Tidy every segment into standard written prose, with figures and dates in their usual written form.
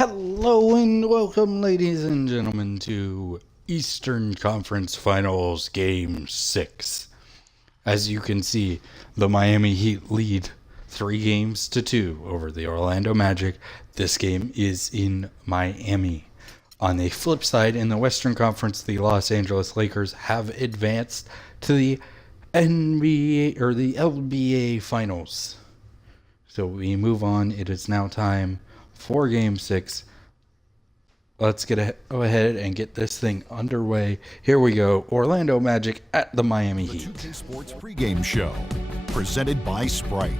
Hello and welcome, ladies and gentlemen, to Eastern Conference Finals Game 6. As you can see, the Miami Heat lead 3-2 over the Orlando Magic. This game is in Miami. On the flip side, in the Western Conference, the Los Angeles Lakers have advanced to the LBA Finals. So we move on. It is now time for Game 6. Let's go ahead and get this thing underway. Here we go. Orlando Magic at the Miami Heat. The 2K Sports pregame show, presented by Sprite.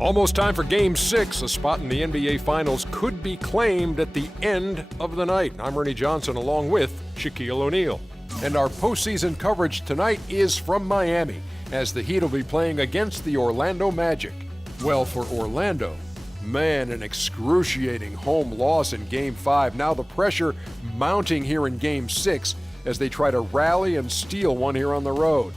Almost time for Game 6. A spot in the NBA Finals could be claimed at the end of the night. I'm Ernie Johnson along with Shaquille O'Neal. And our postseason coverage tonight is from Miami, as the Heat will be playing against the Orlando Magic. Well, for Orlando, man, an excruciating home loss in Game 5. Now the pressure mounting here in Game 6 as they try to rally and steal one here on the road.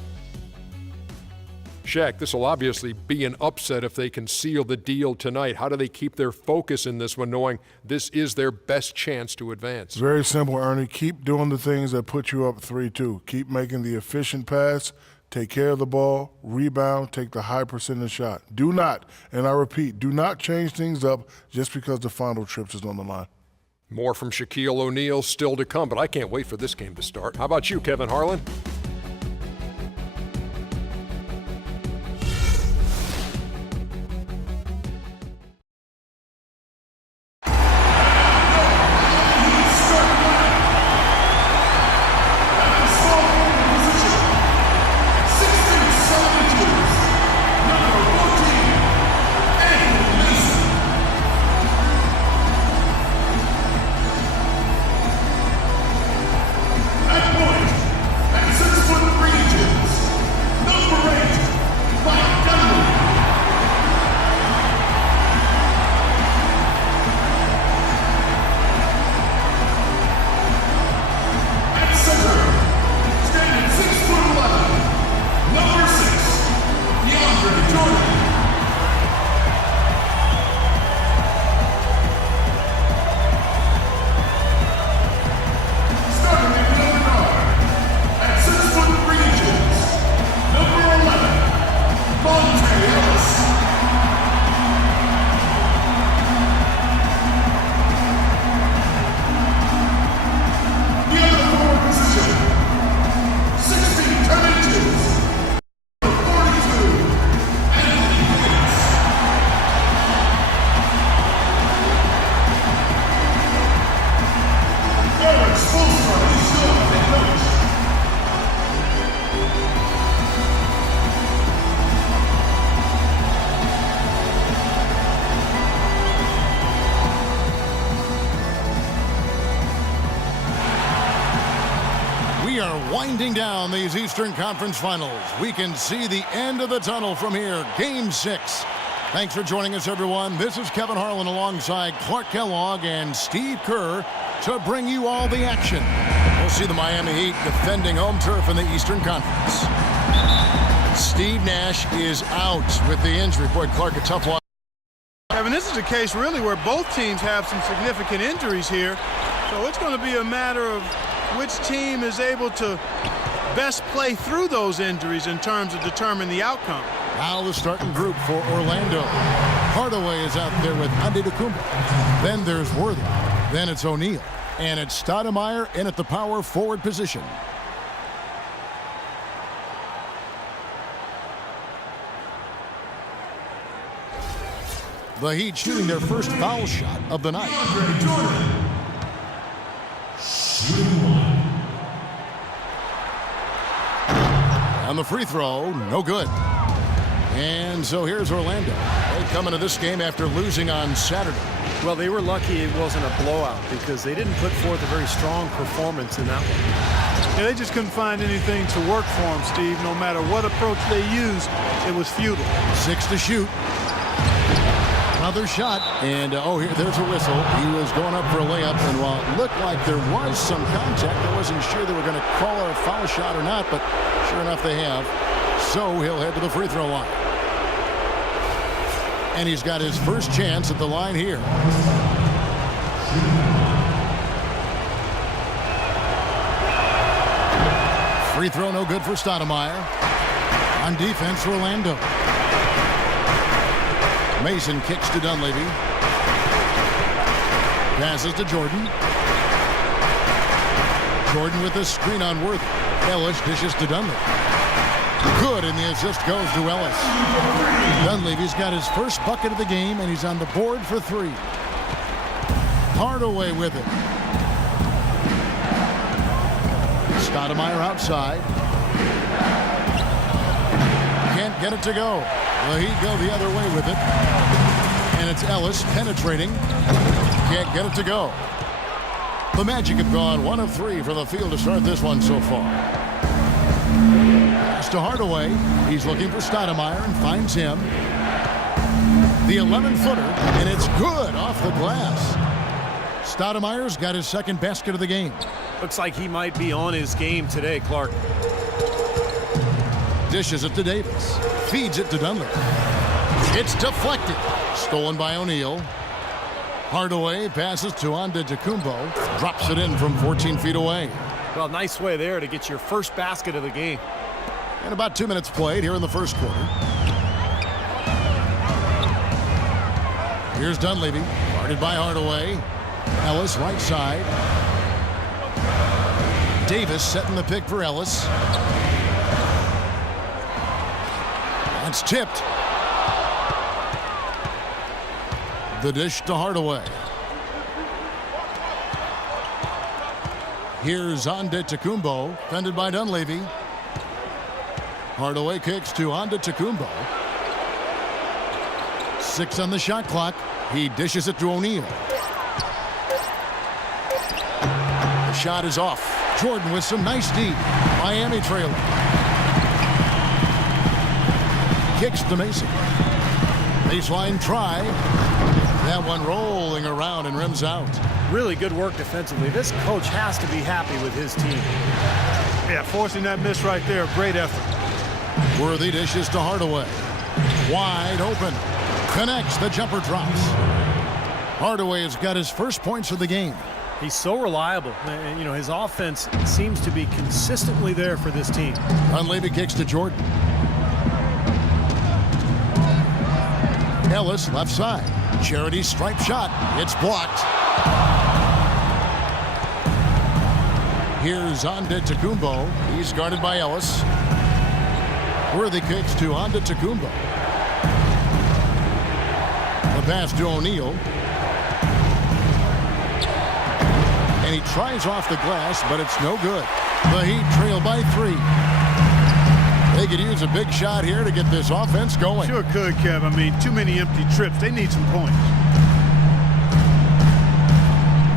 Shaq, this will obviously be an upset if they can seal the deal tonight. How do they keep their focus in this one, knowing this is their best chance to advance? Very simple, Ernie. Keep doing the things that put you up 3-2. Keep making the efficient pass. Take care of the ball, rebound, take the high percentage shot. Do not, and I repeat, do not change things up just because the final trip is on the line. More from Shaquille O'Neal still to come, but I can't wait for this game to start. How about you, Kevin Harlan? Winding down these Eastern Conference Finals, we can see the end of the tunnel from here. Game 6. Thanks for joining us, everyone. This is Kevin Harlan alongside Clark Kellogg and Steve Kerr to bring you all the action. We'll see the Miami Heat defending home turf in the Eastern Conference. Steve Nash is out with the injury. Boy, Clark, a tough one. Kevin, this is a case really where both teams have some significant injuries here. So it's going to be a matter of which team is able to best play through those injuries in terms of determining the outcome. Now the starting group for Orlando. Hardaway is out there with Antetokounmpo. Then there's Worthy. Then it's O'Neal. And it's Stoudemire in at the power forward position. The Heat shooting their first foul shot of the night. On the free throw, no good. And so here's Orlando. They come into this game after losing on Saturday. Well, they were lucky it wasn't a blowout because they didn't put forth a very strong performance in that one. Yeah, they just couldn't find anything to work for them, Steve. No matter what approach they used, it was futile. 6 to shoot. Another shot, and there's a whistle. He was going up for a layup, and while it looked like there was some contact, I wasn't sure they were going to call it a foul shot or not, but sure enough they have. So he'll head to the free throw line. And he's got his first chance at the line here. Free throw no good for Stoudemire. On defense, Orlando. Mason kicks to Dunleavy. Passes to Jordan. Jordan with a screen on Worthy. Ellis dishes to Dunleavy. Good, and the assist goes to Ellis. Dunleavy's got his first bucket of the game, and he's on the board for 3. Hardaway with it. Stoudemire outside. Can't get it to go. The Heat go the other way with it. And it's Ellis penetrating. Can't get it to go. The Magic have gone 1 of 3 from the field to start this one so far. Pass to Hardaway. He's looking for Stoudemire and finds him. The 11-footer, and it's good off the glass. Stoudemire's got his second basket of the game. Looks like he might be on his game today, Clark. Dishes it to Davis. Feeds it to Dunleavy. It's deflected. Stolen by O'Neal. Hardaway passes to Antetokounmpo. Drops it in from 14 feet away. Well, nice way there to get your first basket of the game. And about 2 minutes played here in the first quarter. Here's Dunleavy. Guarded by Hardaway. Ellis right side. Davis setting the pick for Ellis. That's tipped. The dish to Hardaway. Here's Antetokounmpo, fended by Dunleavy. Hardaway kicks to Antetokounmpo. 6 on the shot clock. He dishes it to O'Neal. The shot is off. Jordan with some nice D. Miami trailing. Kicks to Mason. Baseline try. That one rolling around and rims out. Really good work defensively. This coach has to be happy with his team. Yeah, forcing that miss right there, great effort. Worthy dishes to Hardaway. Wide open. Connects, the jumper drops. Hardaway has got his first points of the game. He's so reliable. And, you know, his offense seems to be consistently there for this team. Dunleavy kicks to Jordan. Ellis left side. Charity stripe shot. It's blocked. Here's Antetokounmpo. He's guarded by Ellis. Worthy kicks to Antetokounmpo. The pass to O'Neal. And he tries off the glass, but it's no good. The Heat trail by 3. They could use a big shot here to get this offense going. Sure could, Kev. I mean, too many empty trips. They need some points.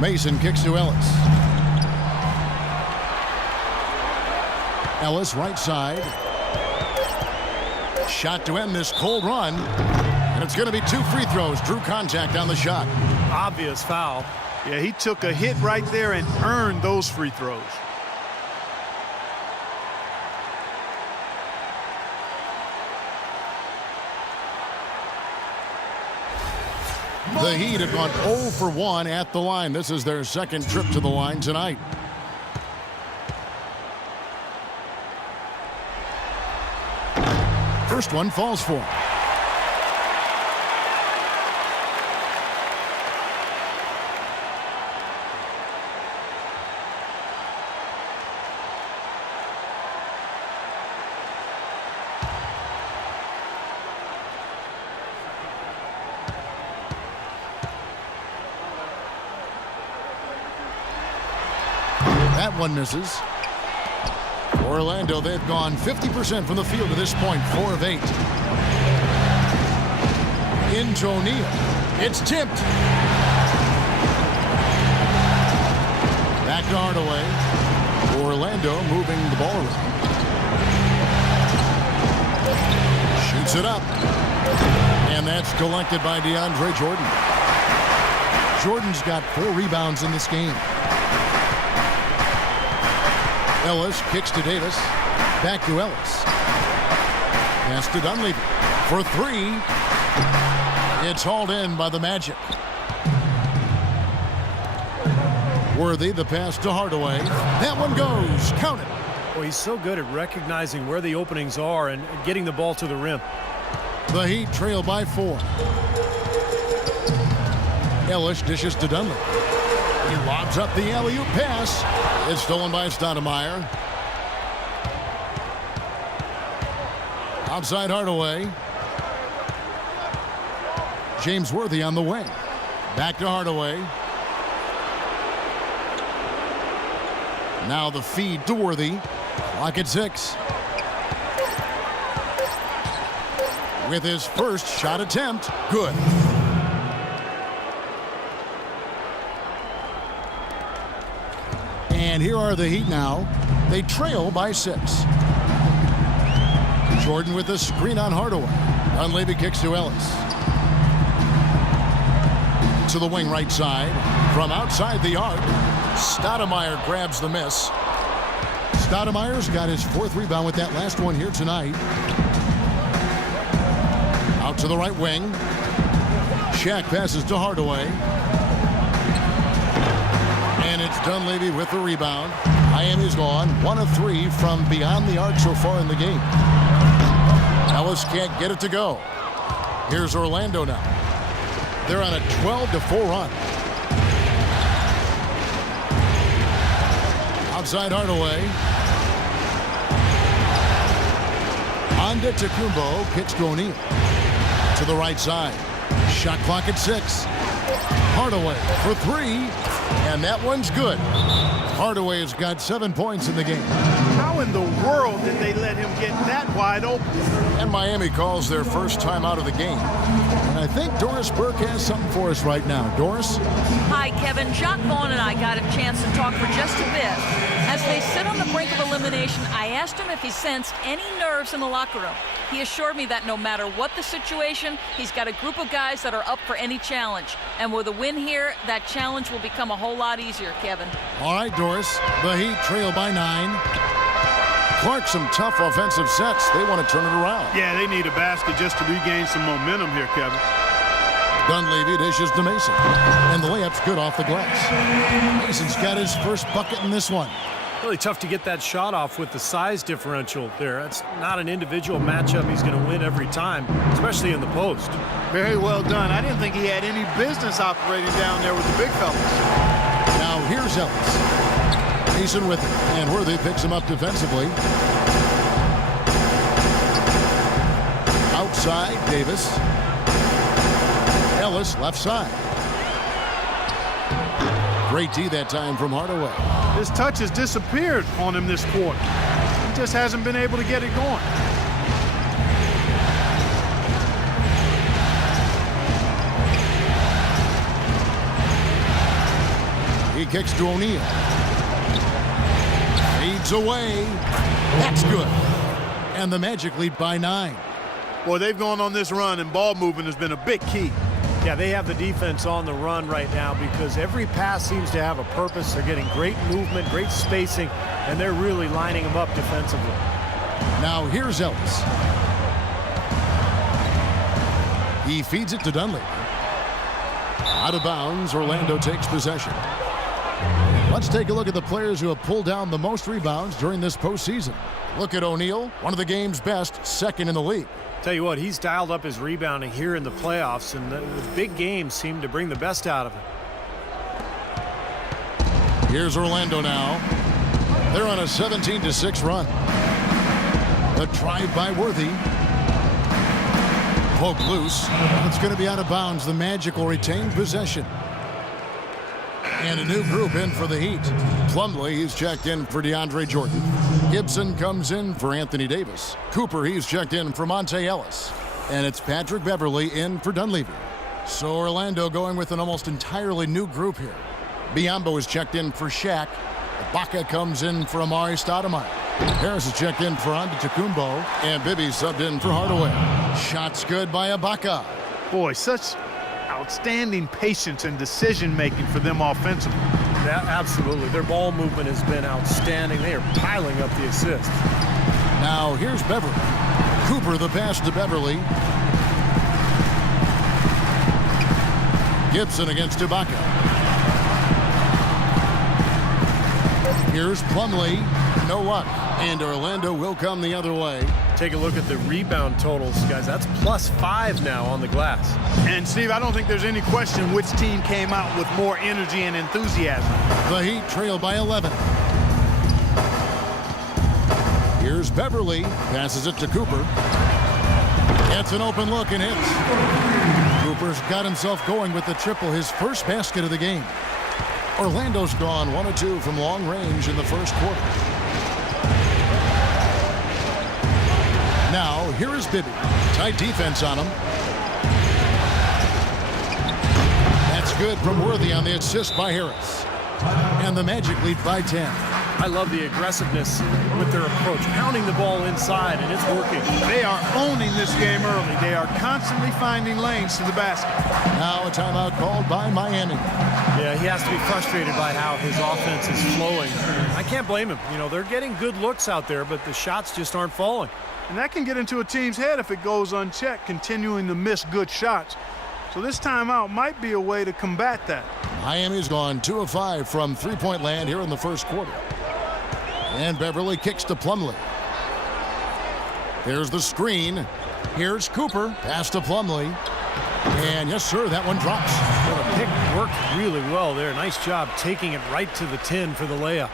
Mason kicks to Ellis. Ellis right side. Shot to end this cold run. And it's going to be 2 free throws. Drew contact on the shot. Obvious foul. Yeah, he took a hit right there and earned those free throws. The Heat have gone 0 for 1 at the line. This is their second trip to the line tonight. First one falls for him. That one misses. Orlando, they've gone 50% from the field to this point, 4 of 8. Into O'Neal. It's tipped. Back to Hardaway. Orlando moving the ball around. Shoots it up. And that's collected by DeAndre Jordan. Jordan's got 4 rebounds in this game. Ellis kicks to Davis. Back to Ellis. Pass to Dunleavy for 3. It's hauled in by the Magic. Worthy, the pass to Hardaway. That one goes. Count it. Well, he's so good at recognizing where the openings are and getting the ball to the rim. The Heat trail by 4. Ellis dishes to Dunlap. He lobs up the alley-oop pass. It's stolen by Stoudemire. Outside Hardaway. James Worthy on the wing. Back to Hardaway. Now the feed to Worthy. Clock at 6. With his first shot attempt, good. And here are the Heat now. They trail by 6. Jordan with the screen on Hardaway. Lba kicks to Ellis. To the wing right side. From outside the arc, Stoudemire grabs the miss. Stoudemire's got his 4th rebound with that last one here tonight. Out to the right wing. Shaq passes to Hardaway. And it's Dunleavy with the rebound. Miami's gone 1 of 3 from beyond the arc so far in the game. Ellis can't get it to go. Here's Orlando now. They're on a 12-4 run. Outside Hardaway. On to Tacumbo. Pitch to O'Neal. To the right side. Shot clock at 6. Hardaway for 3. And that one's good. Hardaway has got 7 points in the game. How in the world did they let him get that wide open? And Miami calls their first time out of the game. And I think Doris Burke has something for us right now. Doris? Hi, Kevin. Jacques Vaughn and I got a chance to talk for just a bit. As they sit on the brink of elimination, I asked him if he sensed any nerves in the locker room. He assured me that no matter what the situation, he's got a group of guys that are up for any challenge. And with a win here, that challenge will become a whole lot easier, Kevin. All right, Doris. The Heat trail by 9. Clark, some tough offensive sets. They want to turn it around. Yeah, they need a basket just to regain some momentum here, Kevin. Dunleavy dishes to Mason. And the layup's good off the glass. Mason's got his first bucket in this one. Really tough to get that shot off with the size differential there. That's not an individual matchup he's going to win every time, especially in the post. Very well done. I didn't think he had any business operating down there with the big fellas. Now here's Ellis. Mason with it. And Worthy picks him up defensively. Outside, Davis. Ellis left side. Great D that time from Hardaway. His touch has disappeared on him this quarter. He just hasn't been able to get it going. He kicks to O'Neal. Feeds away. That's good. And the Magic lead by 9. Boy, they've gone on this run, and ball movement has been a big key. Yeah, they have the defense on the run right now because every pass seems to have a purpose. They're getting great movement, great spacing, and they're really lining them up defensively. Now here's Ellis. He feeds it to Dunleavy. Out of bounds, Orlando takes possession. Let's take a look at the players who have pulled down the most rebounds during this postseason. Look at O'Neal, one of the game's best, 2nd in the league. Tell you what, he's dialed up his rebounding here in the playoffs, and the big games seem to bring the best out of him. Here's Orlando now. They're on a 17-6 run. The drive by Worthy. Poke loose. It's going to be out of bounds. The Magic will retain possession. And a new group in for the Heat. Plumlee, he's checked in for DeAndre Jordan. Gibson comes in for Anthony Davis. Cooper, he's checked in for Monte Ellis. And it's Patrick Beverley in for Dunleavy. So Orlando going with an almost entirely new group here. Biyombo is checked in for Shaq. Ibaka comes in for Amari Stoudemire. Harris is checked in for Antetokounmpo. And Bibby subbed in for Hardaway. Shots good by Ibaka. Boy, such outstanding patience and decision-making for them offensively. Yeah, absolutely. Their ball movement has been outstanding. They are piling up the assists. Now here's Beverley. Cooper the pass to Beverley. Gibson against Ibaka. Here's Plumlee. No luck. And Orlando will come the other way. Take a look at the rebound totals, guys. That's +5 now on the glass. And Steve, I don't think there's any question which team came out with more energy and enthusiasm. The Heat trail by 11. Here's Beverly. Passes it to Cooper. Gets an open look and hits. Cooper's got himself going with the triple, his first basket of the game. Orlando's gone 1 of 2 from long range in the first quarter. Now, here is Bibby. Tight defense on him. That's good from Worthy on the assist by Harris. And the Magic lead by 10. I love the aggressiveness with their approach, pounding the ball inside, and it's working. They are owning this game early. They are constantly finding lanes to the basket. Now a timeout called by Miami. Yeah, he has to be frustrated by how his offense is flowing. I can't blame him. You know, they're getting good looks out there, but the shots just aren't falling. And that can get into a team's head if it goes unchecked, continuing to miss good shots. So this timeout might be a way to combat that. Miami's gone 2 of 5 from three-point land here in the first quarter. And Beverly kicks to Plumlee. Here's the screen. Here's Cooper. Pass to Plumlee. And yes, sir, that one drops. Well, the pick worked really well there. Nice job taking it right to the 10 for the layup.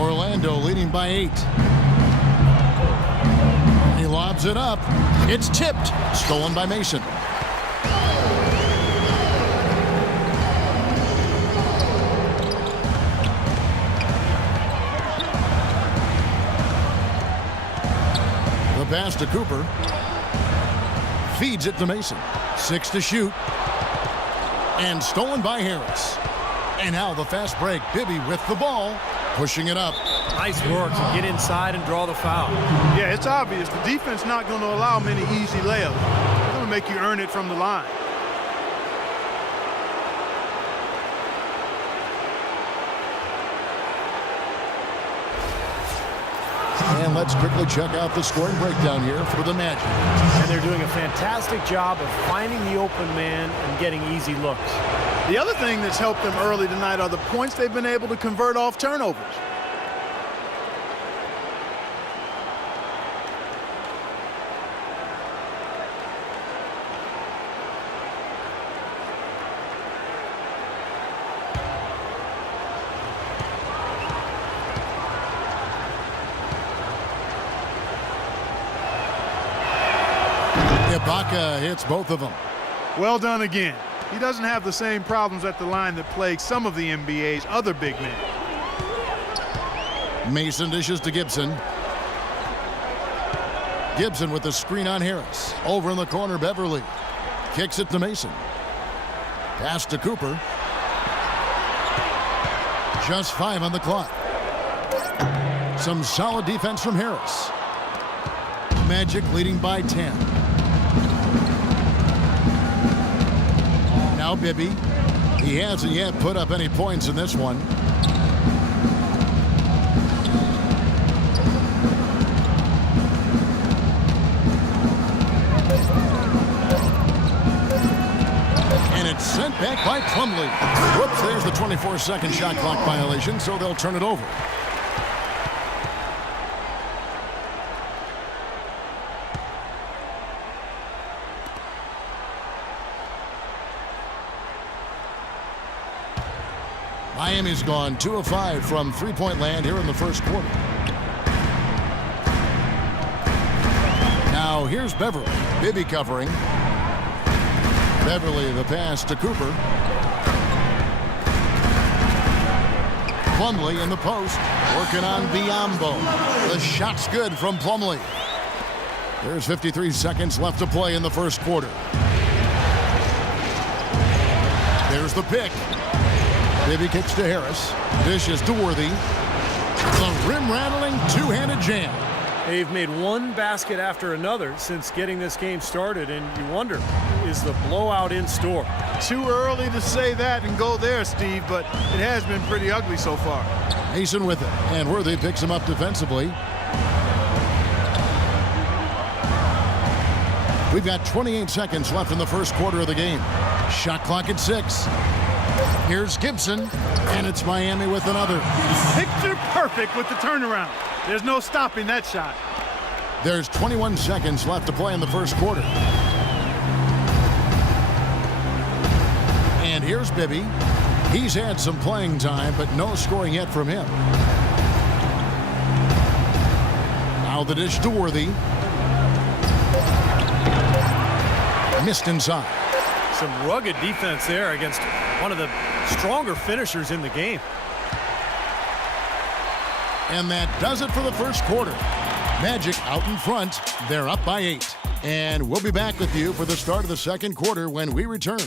Orlando leading by 8. He lobs it up. It's tipped. Stolen by Mason. The pass to Cooper. Feeds it to Mason. 6 to shoot. And stolen by Harris. And now the fast break. Bibby with the ball. Pushing it up. Nice work to get inside and draw the foul. Yeah, it's obvious. The defense not going to allow many easy layups. They're going to make you earn it from the line. And let's quickly check out the scoring breakdown here for the Magic. And they're doing a fantastic job of finding the open man and getting easy looks. The other thing that's helped them early tonight are the points they've been able to convert off turnovers. Ibaka hits both of them. Well done again. He doesn't have the same problems at the line that plague some of the NBA's other big men. Mason dishes to Gibson. Gibson with the screen on Harris. Over in the corner, Beverly. Kicks it to Mason. Pass to Cooper. Just 5 on the clock. Some solid defense from Harris. Magic leading by 10. Now Bibby. He hasn't yet put up any points in this one. And it's sent back by Plumlee. Whoops, there's the 24-second shot clock violation, so they'll turn it over. Miami's gone 2 of 5 from three-point land here in the first quarter. Now here's Beverly. Bibby covering. Beverly the pass to Cooper. Plumlee in the post. Working on Biombo. The shot's good from Plumlee. There's 53 seconds left to play in the first quarter. There's the pick. Bibby kicks to Harris. Dishes to Worthy. The rim-rattling two-handed jam. They've made one basket after another since getting this game started, and you wonder, is the blowout in store? Too early to say that and go there, Steve, but it has been pretty ugly so far. Mason with it, and Worthy picks him up defensively. We've got 28 seconds left in the first quarter of the game. Shot clock at 6. Here's Gibson, and it's Miami with another. Picture perfect with the turnaround. There's no stopping that shot. There's 21 seconds left to play in the first quarter. And here's Bibby. He's had some playing time, but no scoring yet from him. Now the dish to Worthy. Missed inside. Some rugged defense there against one of the stronger finishers in the game. And that does it for the first quarter. Magic out in front. They're up by 8. And we'll be back with you for the start of the second quarter when we return.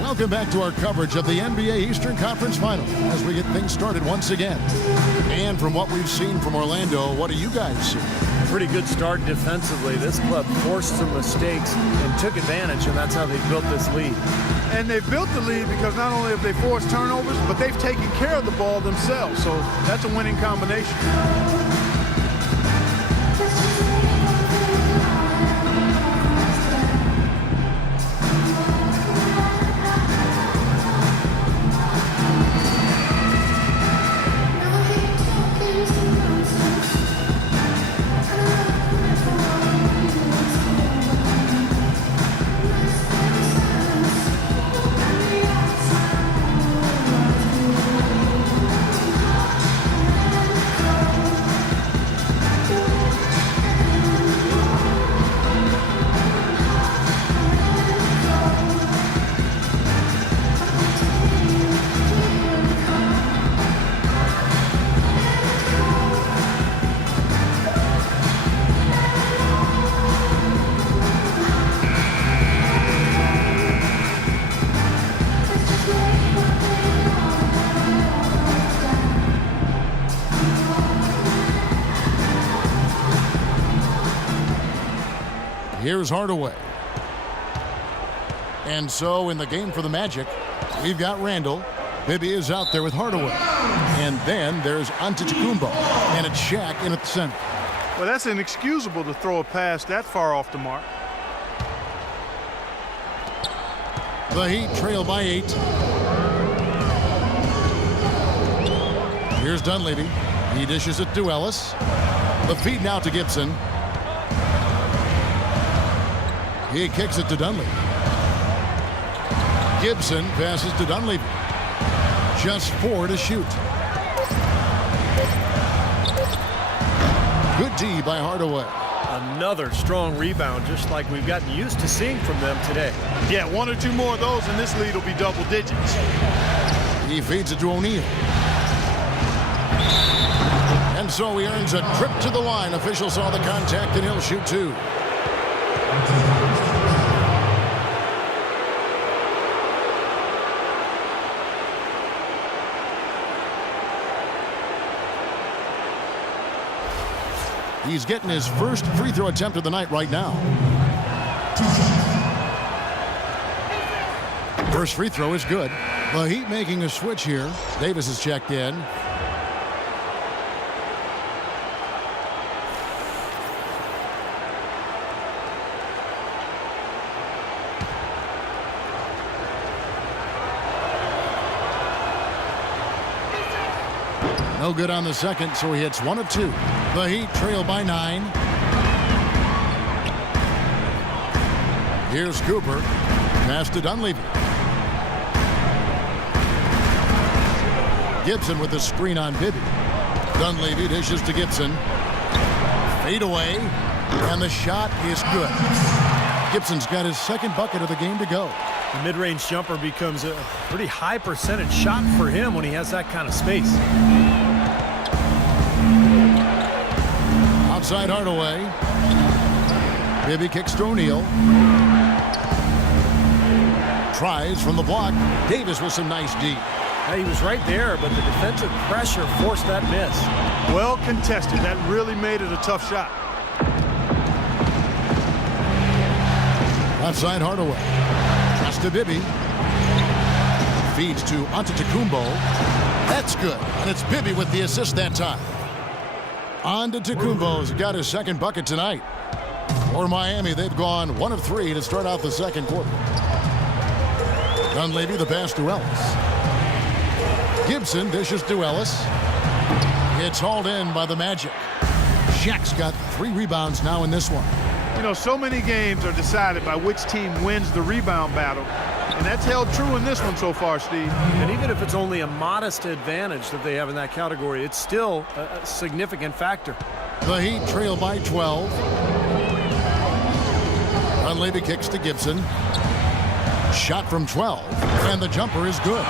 Welcome back to our coverage of the NBA Eastern Conference Final as we get things started once again. And from what we've seen from Orlando, what do you guys see? Pretty good start defensively. This club forced some mistakes and took advantage, and that's how they built this lead. And they built the lead because not only have they forced turnovers, but they've taken care of the ball themselves. So that's a winning combination. Here's Hardaway. And so in the game for the Magic, we've got Randall. Bibby is out there with Hardaway. And then there's Antetokounmpo. And it's Shaq in at the center. Well, that's inexcusable to throw a pass that far off the mark. The Heat trail by 8. Here's Dunleavy. He dishes it to Ellis. The feed now to Gibson. He kicks it to Dunleavy. Gibson passes to Dunleavy. Just 4 to shoot. Good D by Hardaway. Another strong rebound, just like we've gotten used to seeing from them today. Yeah, 1 or 2 more of those and this lead will be double digits. He feeds it to O'Neal. And so he earns a trip to the line. Official saw the contact and he'll shoot 2. He's getting his first free throw attempt of the night right now. First free throw is good. The Heat making a switch here. Davis is checked in. No good on the second, so he hits 1 of 2. The Heat trail by 9. Here's Cooper. Pass to Dunleavy. Gibson with the screen on Bibby. Dunleavy dishes to Gibson. Fade away. And the shot is good. Gibson's got his second bucket of the game to go. The mid-range jumper becomes a pretty high percentage shot for him when he has that kind of space. Outside Hardaway. Bibby kicks to O'Neal. Tries from the block. Davis with some nice D. Yeah, he was right there, but the defensive pressure forced that miss. Well contested. That really made it a tough shot. Left side Hardaway. Pass to Bibby. Feeds to Antetokounmpo. That's good. And it's Bibby with the assist that time. Antetokounmpo's got his second bucket tonight. For Miami, they've gone 1 of 3 to start out the second quarter. Dunleavy, the pass to Ellis. Gibson dishes to Ellis. It's hauled in by the Magic. Shaq's got 3 rebounds now in this one. You know, so many games are decided by which team wins the rebound battle. And that's held true in this one so far, Steve. And even if it's only a modest advantage that they have in that category, it's still a significant factor. The Heat trail by 12. Dunleavy kicks to Gibson. Shot from 12, and the jumper is good.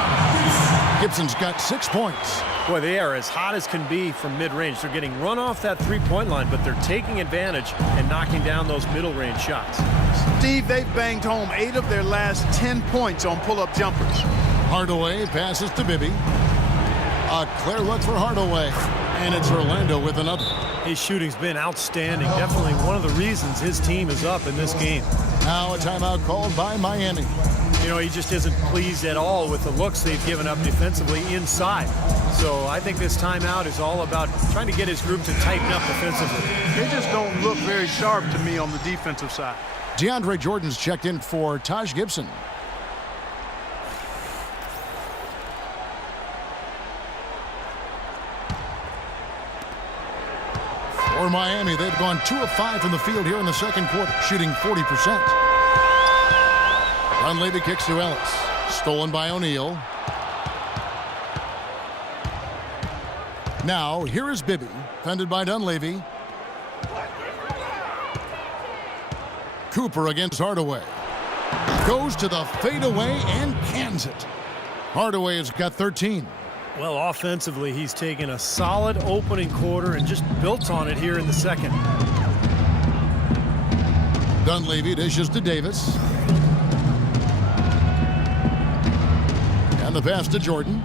Gibson's got 6 points. Boy, they are as hot as can be from mid-range. They're getting run off that three-point line, but they're taking advantage and knocking down those middle-range shots. Steve, they've banged home 8 of their last 10 points on pull-up jumpers. Hardaway passes to Bibby. A clear look for Hardaway, and it's Orlando with another. His shooting's been outstanding. Definitely one of the reasons his team is up in this game. Now a timeout called by Miami. You know, he just isn't pleased at all with the looks they've given up defensively inside. So I think this timeout is all about trying to get his group to tighten up defensively. They just don't look very sharp to me on the defensive side. DeAndre Jordan's checked in for Taj Gibson. For Miami, they've gone 2 of 5 from the field here in the second quarter, shooting 40%. Dunleavy kicks to Ellis. Stolen by O'Neal. Now, here is Bibby, defended by Dunleavy. Cooper against Hardaway. Goes to the fadeaway and cans it. Hardaway has got 13. Well, offensively, he's taken a solid opening quarter and just built on it here in the second. Dunleavy dishes to Davis. And the pass to Jordan.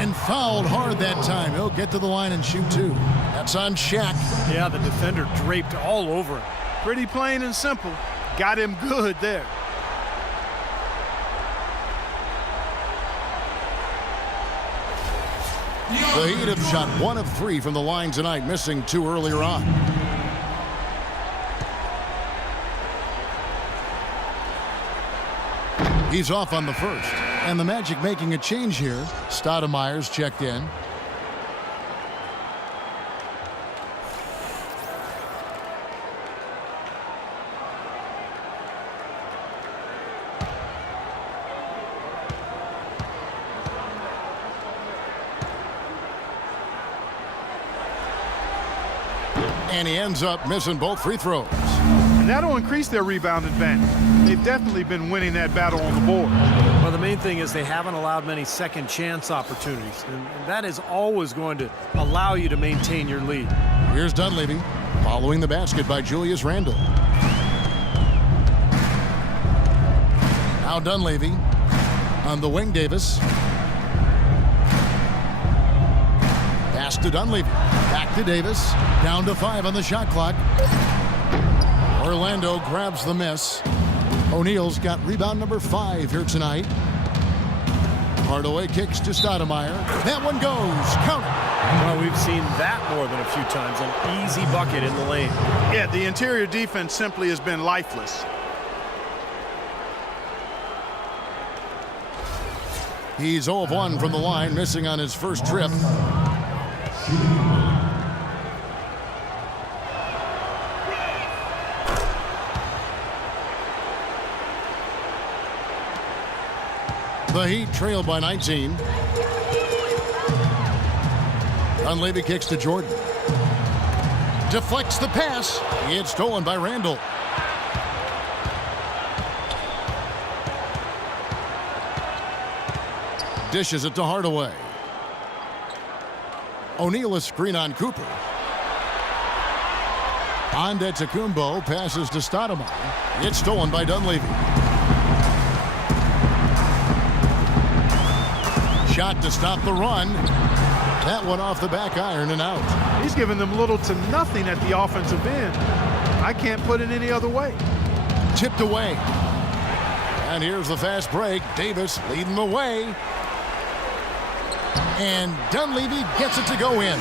And fouled hard that time. He'll get to the line and shoot 2. That's on Shaq. Yeah, the defender draped all over him. Pretty plain and simple. Got him good there. The Heat have shot 1 of 3 from the line tonight, missing 2 earlier on. He's off on the first. And the Magic making a change here. Stoudemire's checked in. And he ends up missing both free throws. And that'll increase their rebound advantage. They've definitely been winning that battle on the board. Well, the main thing is they haven't allowed many second chance opportunities. And that is always going to allow you to maintain your lead. Here's Dunleavy following the basket by Julius Randle. Now Dunleavy on the wing. Davis. Pass to Dunleavy. Back to Davis. Down to 5 on the shot clock. Orlando grabs the miss. O'Neal's got rebound number 5 here tonight. Hardaway kicks to Stoudemire. That one goes. Count it. Well, we've seen that more than a few times. An easy bucket in the lane. Yeah, the interior defense simply has been lifeless. He's 0 of 1 from the line, missing on his first trip. The Heat trail by 19. Dunleavy kicks to Jordan. Deflects the pass. It's stolen by Randle. Dishes it to Hardaway. O'Neal a screen on Cooper. Antetokounmpo passes to Stoudemire. It's stolen by Dunleavy. Shot to stop the run. That one off the back iron and out. He's given them little to nothing at the offensive end. I can't put it any other way. Tipped away. And here's the fast break. Davis leading the way. And Dunleavy gets it to go in.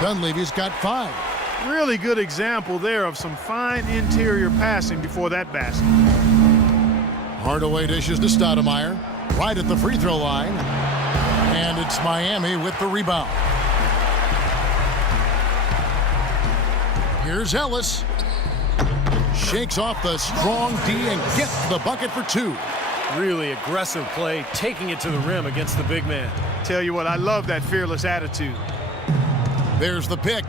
Dunleavy's got 5. Really good example there of some fine interior passing before that basket. Hardaway dishes to Stoudemire. Right at the free throw line. And it's Miami with the rebound. Here's Ellis. Shakes off the strong D and gets the bucket for 2. Really aggressive play, taking it to the rim against the big man. Tell you what, I love that fearless attitude. There's the pick.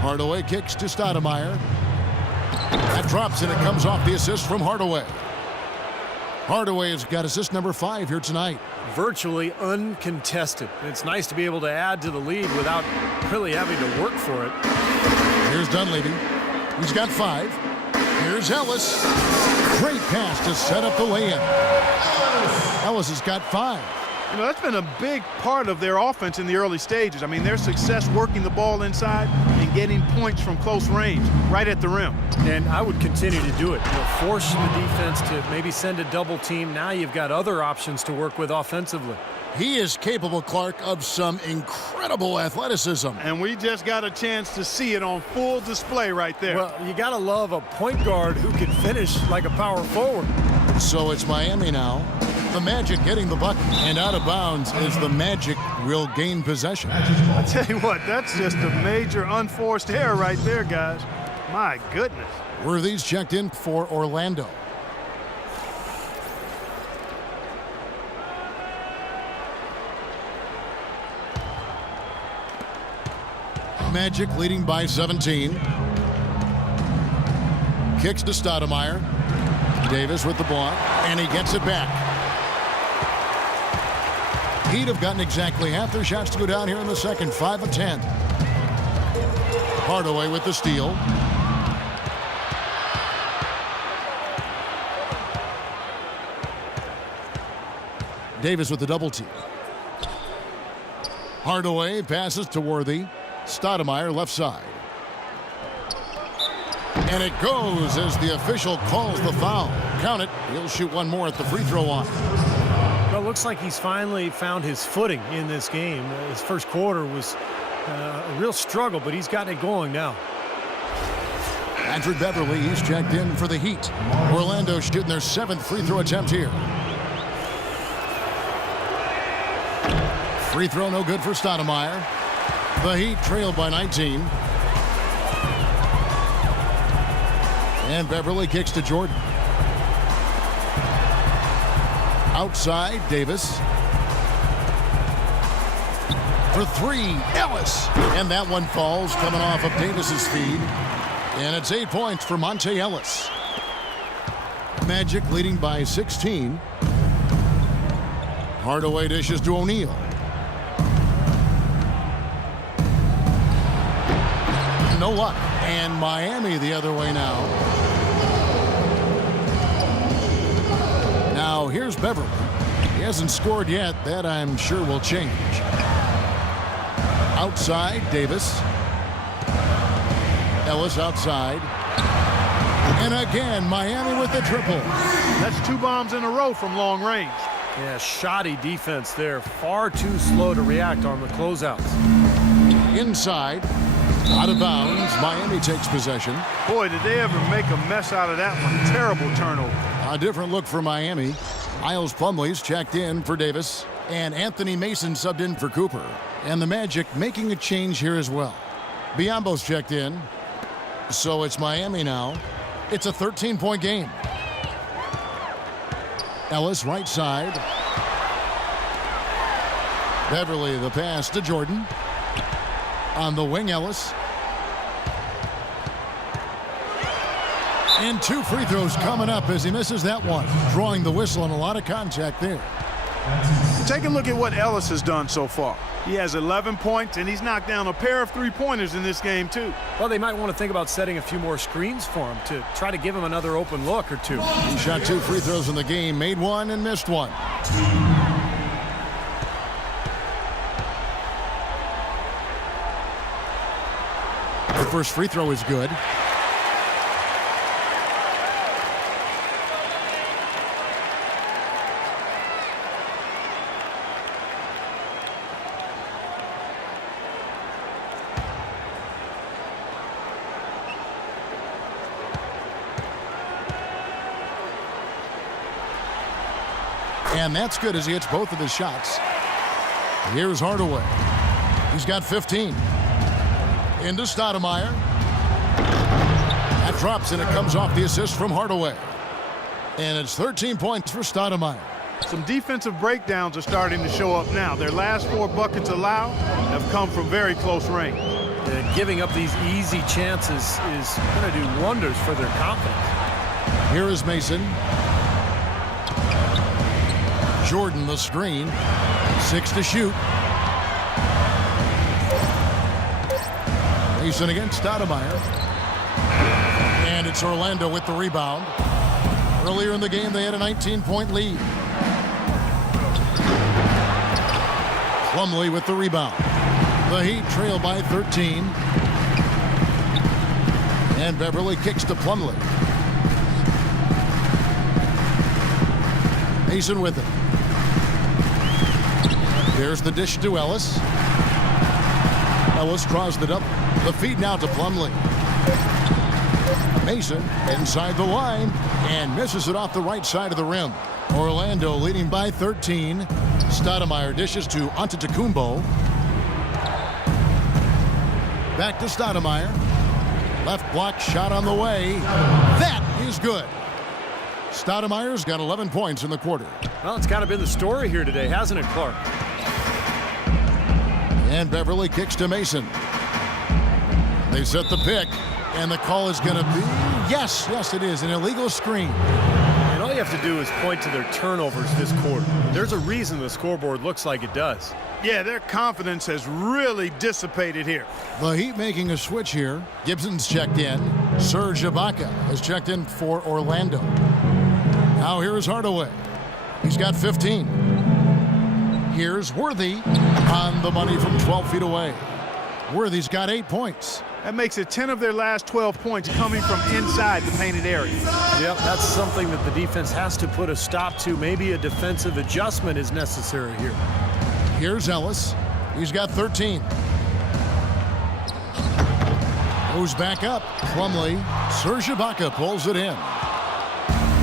Hardaway kicks to Stoudemire. That drops and it comes off the assist from Hardaway. Hardaway has got assist number 5 here tonight. Virtually uncontested. It's nice to be able to add to the lead without really having to work for it. Here's Dunleavy. He's got 5. Here's Ellis. Great pass to set up the lay-in. Ellis has got 5. You know, that's been a big part of their offense in the early stages. I mean, their success working the ball inside and getting points from close range, right at the rim. And I would continue to do it. You know, force the defense to maybe send a double team. Now you've got other options to work with offensively. He is capable, Clark, of some incredible athleticism. And we just got a chance to see it on full display right there. Well, you got to love a point guard who can finish like a power forward. So it's Miami now. The Magic getting the bucket, and out of bounds as the Magic will gain possession. I tell you what, that's just a major unforced error right there, guys. My goodness. Worthy's checked in for Orlando. Magic leading by 17. Kicks to Stoudemire. Davis with the ball, and he gets it back. He'd have gotten exactly half their shots to go down here in the second. 5 of 10. Hardaway with the steal. Davis with the double team. Hardaway passes to Worthy. Stoudemire left side. And it goes as the official calls the foul. Count it. He'll shoot one more at the free throw line. Well, it looks like he's finally found his footing in this game. His first quarter was a real struggle, but he's gotten it going now. Patrick Beverly, he's checked in for the Heat. Orlando shooting their 7th free throw attempt here. Free throw no good for Stoudemire. The Heat trailed by 19. And Beverly kicks to Jordan. Outside, Davis. For 3, Ellis. And that one falls, coming off of Davis's feed. And it's 8 points for Monte Ellis. Magic leading by 16. Hardaway dishes to O'Neal. No luck. And Miami the other way now. Now here's Beverly. He hasn't scored yet. That I'm sure will change. Outside, Davis. Ellis outside. And again, Miami with the triple. That's 2 bombs in a row from long range. Yeah, shoddy defense there. Far too slow to react on the closeouts. Inside. Out of bounds. Miami takes possession. Boy, did they ever make a mess out of that one. Terrible turnover. A different look for Miami. Isles Plumlee's checked in for Davis. And Anthony Mason subbed in for Cooper. And the Magic making a change here as well. Biombo's checked in. So it's Miami now. It's a 13-point game. Ellis right side. Beverly the pass to Jordan. On the wing, Ellis. And 2 free throws coming up as he misses that one. Drawing the whistle and a lot of contact there. Take a look at what Ellis has done so far. He has 11 points, and he's knocked down a pair of 3-pointers in this game, too. Well, they might want to think about setting a few more screens for him to try to give him another open look or 2. He shot 2 free throws in the game, made 1 and missed 1. The first free throw is good. And that's good as he hits both of his shots. Here's Hardaway. He's got 15. Into Stoudemire. That drops, and it comes off the assist from Hardaway. And it's 13 points for Stoudemire. Some defensive breakdowns are starting to show up now. Their last 4 buckets allowed have come from very close range. Giving up these easy chances is going to do wonders for their confidence. Here is Mason. Jordan the screen. 6 to shoot. Mason against Stoudemire. And it's Orlando with the rebound. Earlier in the game, they had a 19-point lead. Plumlee with the rebound. The Heat trail by 13. And Beverly kicks to Plumlee. Mason with it. There's the dish to Ellis. Ellis draws it up. The feed now to Plumlee. Mason inside the line and misses it off the right side of the rim. Orlando leading by 13. Stoudemire dishes to Antetokounmpo. Back to Stoudemire. Left block shot on the way. That is good. Stoudemire's got 11 points in the quarter. Well, it's kind of been the story here today, hasn't it, Clark? And Beverly kicks to Mason. They set the pick, and the call is going to be, yes, it is, an illegal screen. And all you have to do is point to their turnovers this quarter. There's a reason the scoreboard looks like it does. Yeah, their confidence has really dissipated here. The Heat making a switch here. Gibson's checked in. Serge Ibaka has checked in for Orlando. Now here is Hardaway. He's got 15. Here's Worthy on the money from 12 feet away. Worthy's got 8 points. That makes it 10 of their last 12 points coming from inside the painted area. Yep, that's something that the defense has to put a stop to. Maybe a defensive adjustment is necessary here. Here's Ellis. He's got 13. Goes back up. Plumlee. Serge Ibaka pulls it in.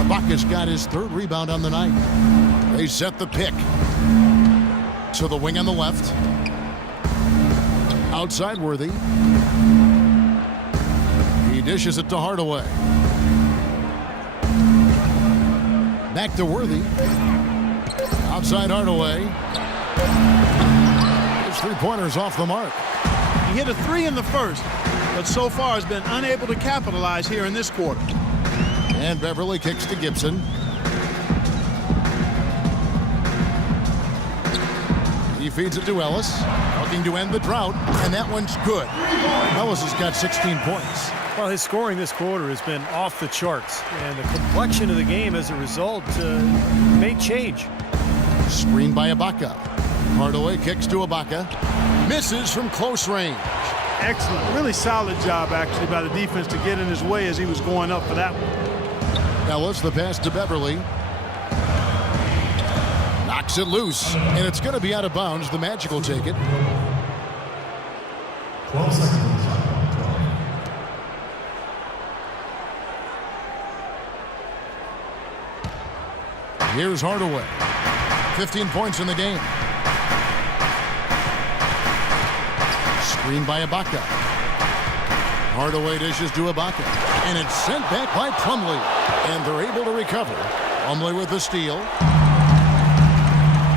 Ibaka's got his 3rd rebound on the night. They set the pick. To the wing on the left. Outside Worthy. He dishes it to Hardaway. Back to Worthy. Outside Hardaway. His 3-pointers off the mark. He hit a 3 in the first, but so far has been unable to capitalize here in this quarter. And Beverly kicks to Gibson. He feeds it to Ellis, looking to end the drought, and that one's good. Ellis has got 16 points. Well, his scoring this quarter has been off the charts, and the complexion of the game as a result may change. Screen by Ibaka. Hardaway kicks to Ibaka. Misses from close range. Excellent. Really solid job, actually, by the defense to get in his way as he was going up for that one. Ellis, the pass to Beverly. Knocks it loose, and it's going to be out of bounds. The Magic will take it. 12 seconds. Here's Hardaway. 15 points in the game. Screen by Ibaka. Hardaway dishes to Ibaka. And it's sent back by Plumlee. And they're able to recover. Plumlee with the steal.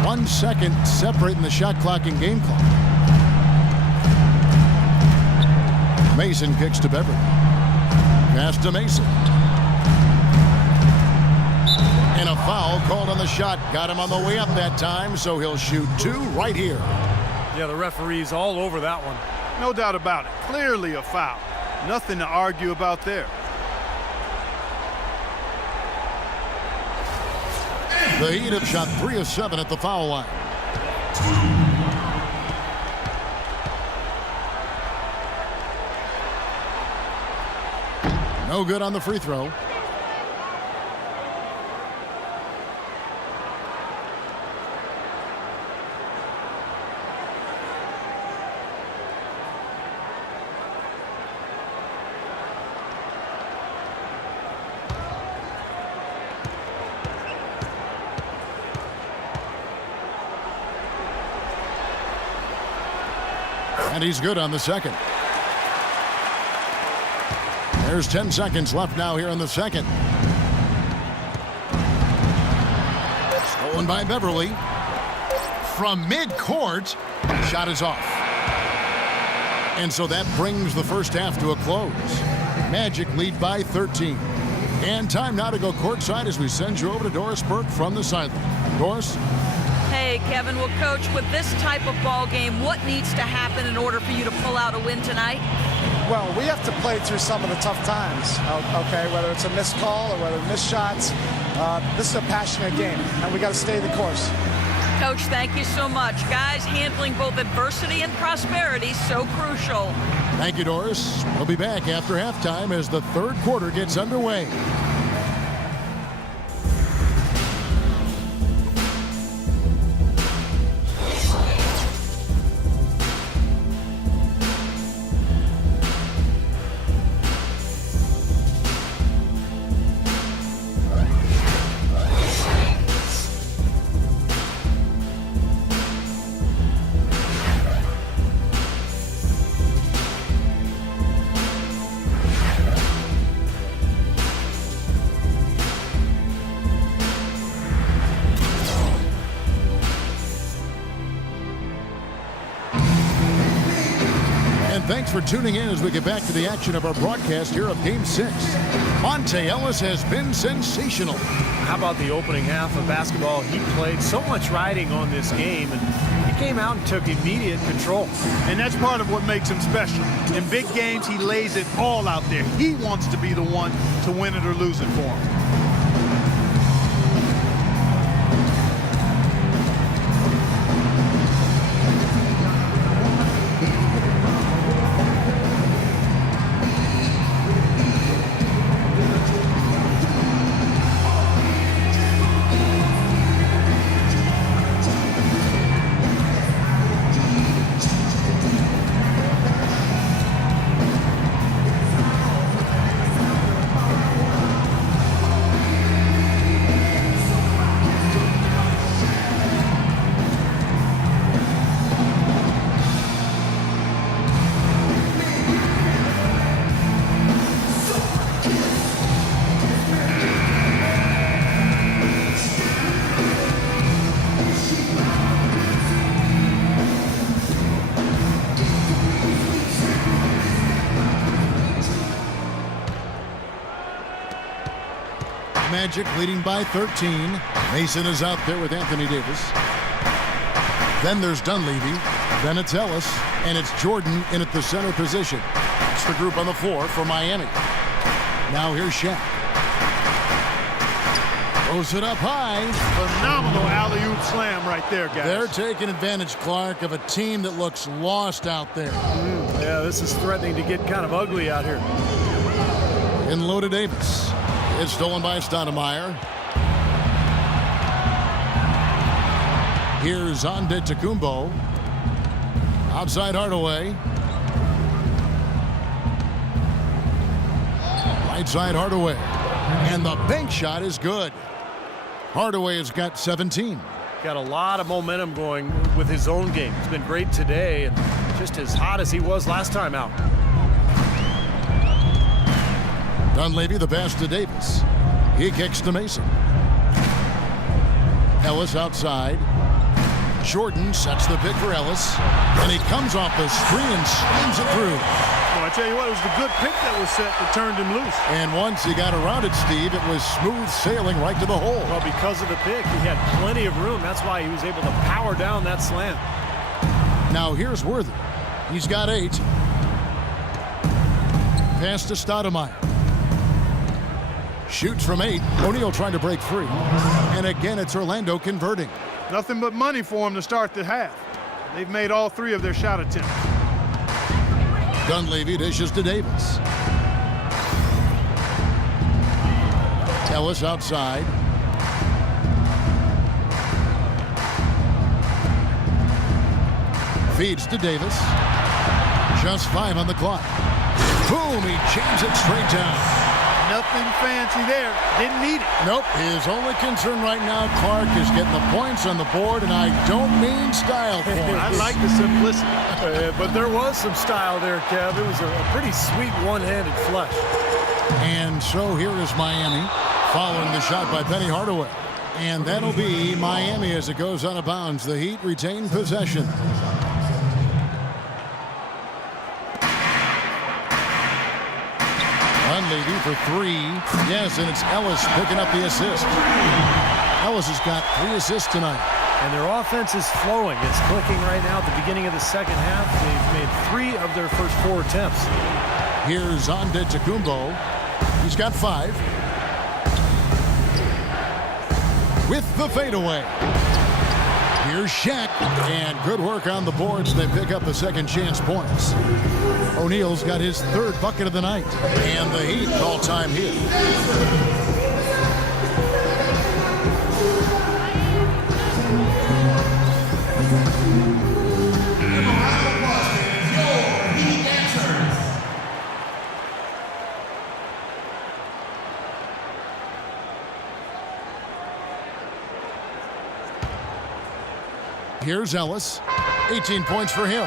1 second separating the shot clock and game clock. Mason kicks to Beverly. Pass to Mason. And a foul called on the shot. Got him on the way up that time, so he'll shoot 2 right here. Yeah, the referee's all over that one. No doubt about it. Clearly a foul. Nothing to argue about there. The Heat have shot 3 of 7 at the foul line. No good on the free throw. And he's good on the second. There's 10 seconds left now here in the second. Stolen by Beverly. From midcourt, shot is off. And so that brings the first half to a close. Magic lead by 13. And time now to go courtside as we send you over to Doris Burke from the sideline. Doris? Hey, Kevin. Well, Coach, with this type of ball game, what needs to happen in order for you to pull out a win tonight? Well, we have to play through some of the tough times, okay, whether it's a missed call or whether missed shots. This is a passionate game, and we got to stay the course. Coach, thank you so much. Guys, handling both adversity and prosperity, so crucial. Thank you, Doris. We'll be back after halftime as the third quarter gets underway. Thanks for tuning in as we get back to the action of our broadcast here of Game 6. Monte Ellis has been sensational. How about the opening half of basketball? He played so much riding on this game, and he came out and took immediate control. And that's part of what makes him special. In big games, he lays it all out there. He wants to be the one to win it or lose it for him. Magic leading by 13. Mason is out there with Anthony Davis. Then there's Dunleavy. Then it's Ellis. And it's Jordan in at the center position. It's the group on the floor for Miami. Now here's Shaq. Throws it up high. Phenomenal alley-oop slam right there, guys. They're taking advantage, Clark, of a team that looks lost out there. Yeah, this is threatening to get kind of ugly out here. In low to Davis. It's stolen by Stoudemire. Here's Antetokounmpo. Outside Hardaway. Right side Hardaway. And the bank shot is good. Hardaway has got 17. Got a lot of momentum going with his own game. He's been great today and just as hot as he was last time out. Dunleavy, the pass to Davis. He kicks to Mason. Ellis outside. Jordan sets the pick for Ellis. And he comes off the screen and slams it through. Well, I tell you what, it was the good pick that was set that turned him loose. And once he got around it, Steve, it was smooth sailing right to the hole. Well, because of the pick, he had plenty of room. That's why he was able to power down that slam. Now here's Worthy. He's got 8. Pass to Stoudemire. Shoots from 8. O'Neal trying to break free. And again, it's Orlando converting. Nothing but money for him to start the half. They've made all 3 of their shot attempts. Dunleavy dishes to Davis. Ellis outside. Feeds to Davis. Just 5 on the clock. Boom, he jams it straight down. Nothing fancy there. Didn't need it. Nope. His only concern right now, Clark, is getting the points on the board, and I don't mean style points. I like the simplicity. But there was some style there, Kev. It was a pretty sweet one-handed flush. And so here is Miami following the shot by Penny Hardaway. And that'll be Miami as it goes out of bounds. The Heat retain possession. Dunleavy for three. Yes, and it's Ellis picking up the assist. Ellis has got 3 assists tonight. And their offense is flowing. It's clicking right now at the beginning of the second half. They've made 3 of their first 4 attempts. Here's Antetokounmpo. He's got 5. With the fadeaway. Here's Shaq. And good work on the boards. They pick up the second chance points. O'Neal's got his 3rd bucket of the night. And the Heat call time here. Here's Ellis. 18 points for him.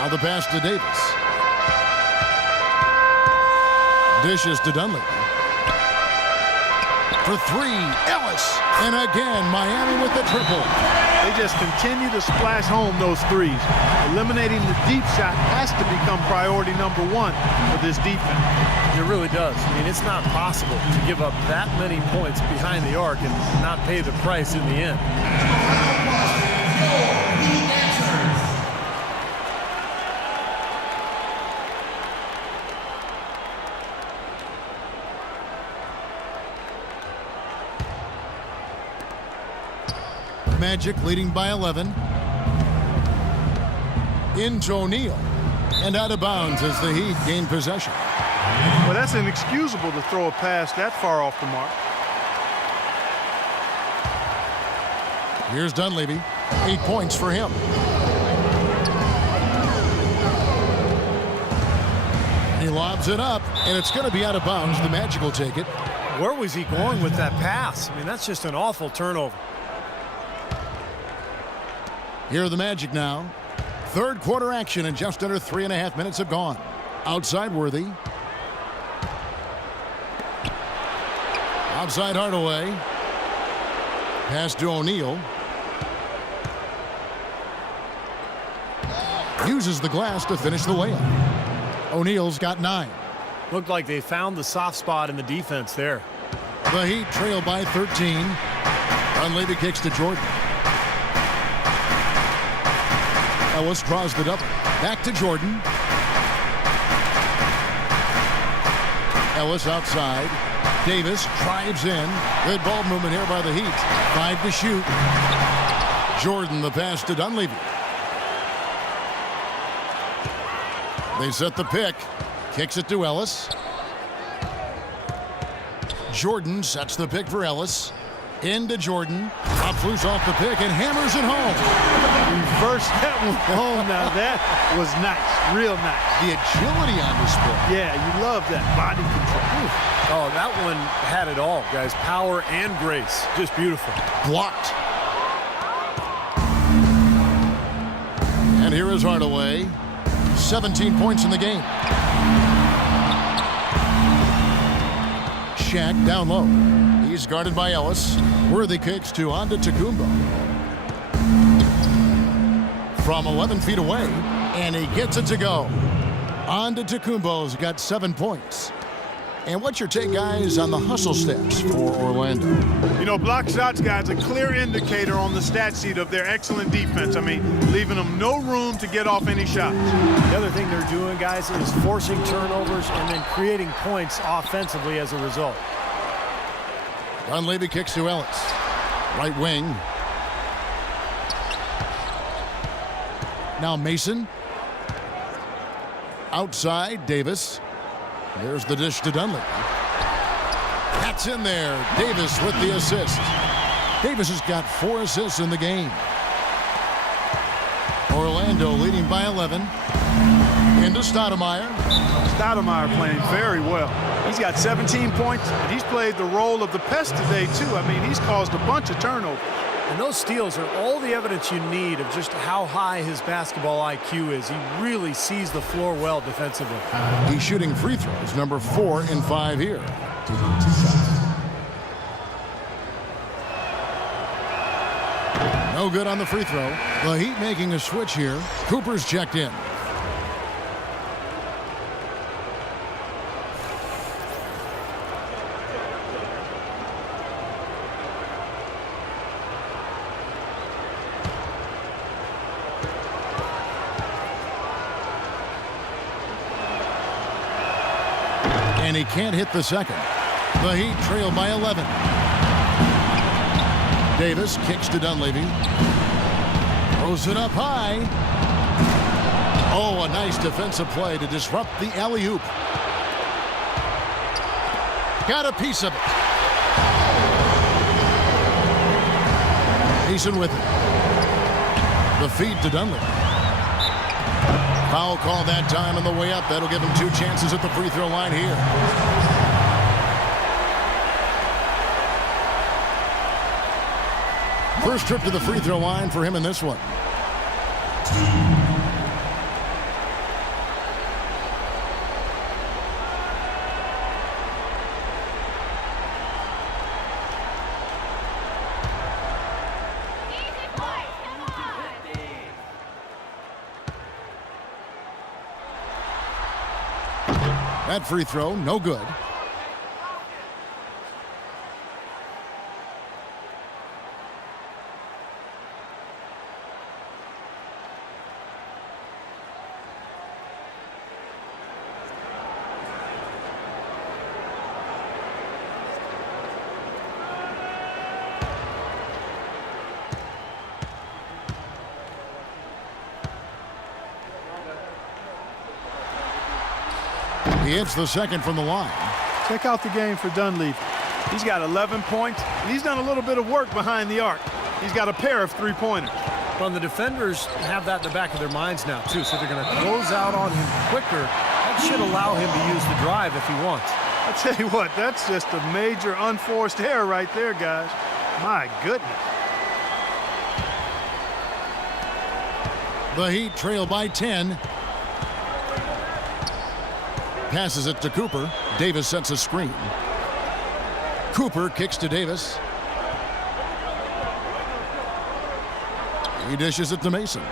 Now the pass to Davis. Dishes to Dunleavy. For 3, Ellis. And again, Miami with the triple. They just continue to splash home those threes. Eliminating the deep shot has to become priority number 1 for this defense. It really does. I mean, it's not possible to give up that many points behind the arc and not pay the price in the end. Magic leading by 11. Into O'Neal. And out of bounds as the Heat gain possession. Well, that's inexcusable to throw a pass that far off the mark. Here's Dunleavy. 8 points for him. He lobs it up, and it's going to be out of bounds. The Magic will take it. Where was he going with that pass? I mean, that's just an awful turnover. Here are the Magic now. 3rd quarter action, and just under 3.5 minutes have gone. Outside Worthy. Outside Hardaway. Pass to O'Neal. Uses the glass to finish the layup. O'Neal's got 9. Looked like they found the soft spot in the defense there. The Heat trail by 13. Dunleavy kicks to Jordan. Ellis draws the double. Back to Jordan. Ellis outside. Davis drives in. Good ball movement here by the Heat. 5 to shoot. Jordan the pass to Dunleavy. They set the pick. Kicks it to Ellis. Jordan sets the pick for Ellis. Into Jordan. Pops loose off the pick and hammers it home. Reverse that one home. Now that was nice. Real nice. The agility on display. Yeah, you love that body control. Oh, that one had it all, guys. Power and grace. Just beautiful. Blocked. And here is Hardaway. 17 points in the game. Shaq down low. He's guarded by Ellis. Worthy kicks to Antetokounmpo. From 11 feet away, and he gets it to go. Antetokounmpo's got 7 points. And what's your take, guys, on the hustle steps for Orlando? You know, block shots, guys, a clear indicator on the stat sheet of their excellent defense. I mean, leaving them no room to get off any shots. The other thing they're doing, guys, is forcing turnovers and then creating points offensively as a result. Dunleavy kicks to Ellis. Right wing. Now Mason. Outside, Davis. There's the dish to Dunleavy. That's in there. Davis with the assist. Davis has got 4 assists in the game. Orlando leading by 11. Into Stoudemire. Stoudemire playing very well. He's got 17 points, and he's played the role of the pest today, too. I mean, he's caused a bunch of turnovers. And those steals are all the evidence you need of just how high his basketball IQ is. He really sees the floor well defensively. He's shooting free throws, number 4 in 5 here. No good on the free throw. The Heat making a switch here. Cooper's checked in. And he can't hit the second. The Heat trail by 11. Davis kicks to Dunleavy. Throws it up high. Oh, a nice defensive play to disrupt the alley-oop. Got a piece of it. Eason with it. The feed to Dunleavy. Foul call that time on the way up. That'll give him 2 chances at the free throw line here. First trip to the free throw line for him in this one. That free throw, no good. He hits the second from the line. Check out the game for Dunleavy. He's got 11 points, and he's done a little bit of work behind the arc. He's got a pair of three-pointers. Well, the defenders have that in the back of their minds now, too, so they're going to close out on him quicker. That should allow him to use the drive if he wants. I tell you what, that's just a major unforced error right there, guys. My goodness. The Heat trail by 10. Passes it to Cooper. Davis sets a screen. Cooper kicks to Davis. He dishes it to Mason.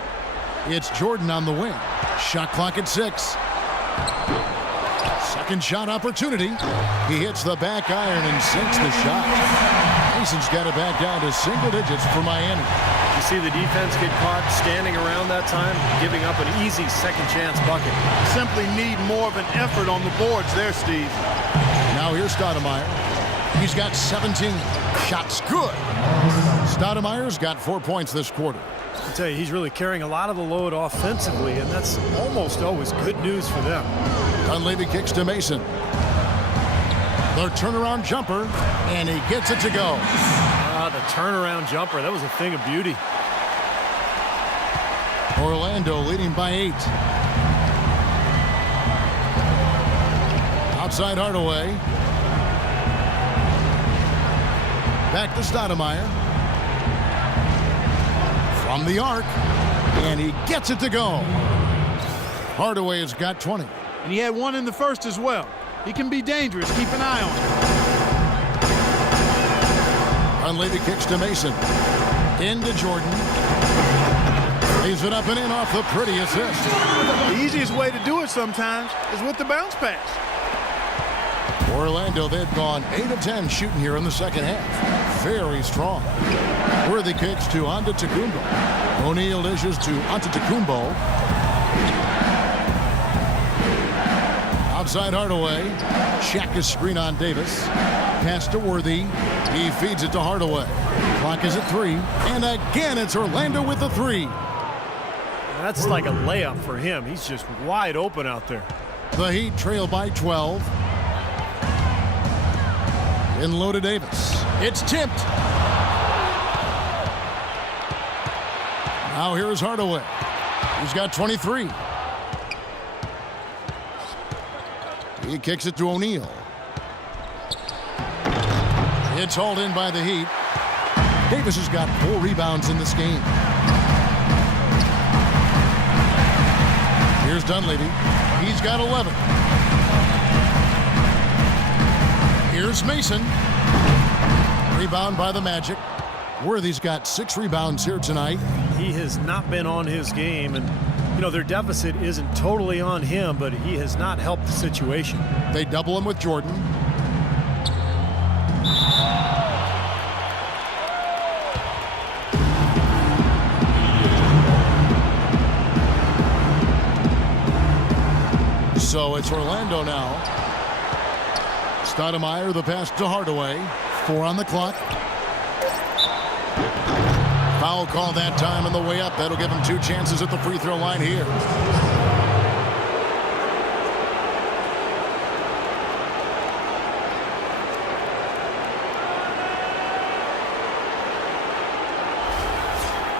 It's Jordan on the wing. Shot clock at 6. Second shot opportunity. He hits the back iron and sinks the shot. Mason's got it back down to single digits for Miami. You see the defense get caught standing around that time, giving up an easy second chance bucket. Simply need more of an effort on the boards there, Steve. Now here's Stoudemire. He's got 17. Shots good. Stoudemire's got 4 points this quarter. I tell you, he's really carrying a lot of the load offensively, and that's almost always good news for them. Dunleavy kicks to Mason. The turnaround jumper, and he gets it to go. The turnaround jumper, that was a thing of beauty. Orlando leading by 8. Outside Hardaway. Back to Stoudemire. From the arc, and he gets it to go. Hardaway has got 20. And he had one in the first as well. He can be dangerous. Keep an eye on him. Dunleavy kicks to Mason. Into Jordan. Lays it up and in off the pretty assist. The easiest way to do it sometimes is with the bounce pass. Orlando, they've gone 8 of 10 shooting here in the second half. Very strong. Worthy kicks to Antetokounmpo. O'Neal dishes to Antetokounmpo. Outside Hardaway. Shaq is screen on Davis. Pass to Worthy. He feeds it to Hardaway. Clock is at 3. And again, it's Orlando with the 3. That's like a layup for him. He's just wide open out there. The Heat trail by 12. In low to Davis. It's tipped. Now here is Hardaway. He's got 23. He kicks it to O'Neal. It's hauled in by the Heat. Davis has got 4 rebounds in this game. Here's Dunleavy. He's got 11. Here's Mason. Rebound by the Magic. Worthy's got 6 rebounds here tonight. He has not been on his game, and you know their deficit isn't totally on him, but he has not helped the situation. They double him with Jordan. So it's Orlando now. Stoudemire, the pass to Hardaway. 4 on the clock. Foul call that time on the way up. That'll give him 2 chances at the free throw line here.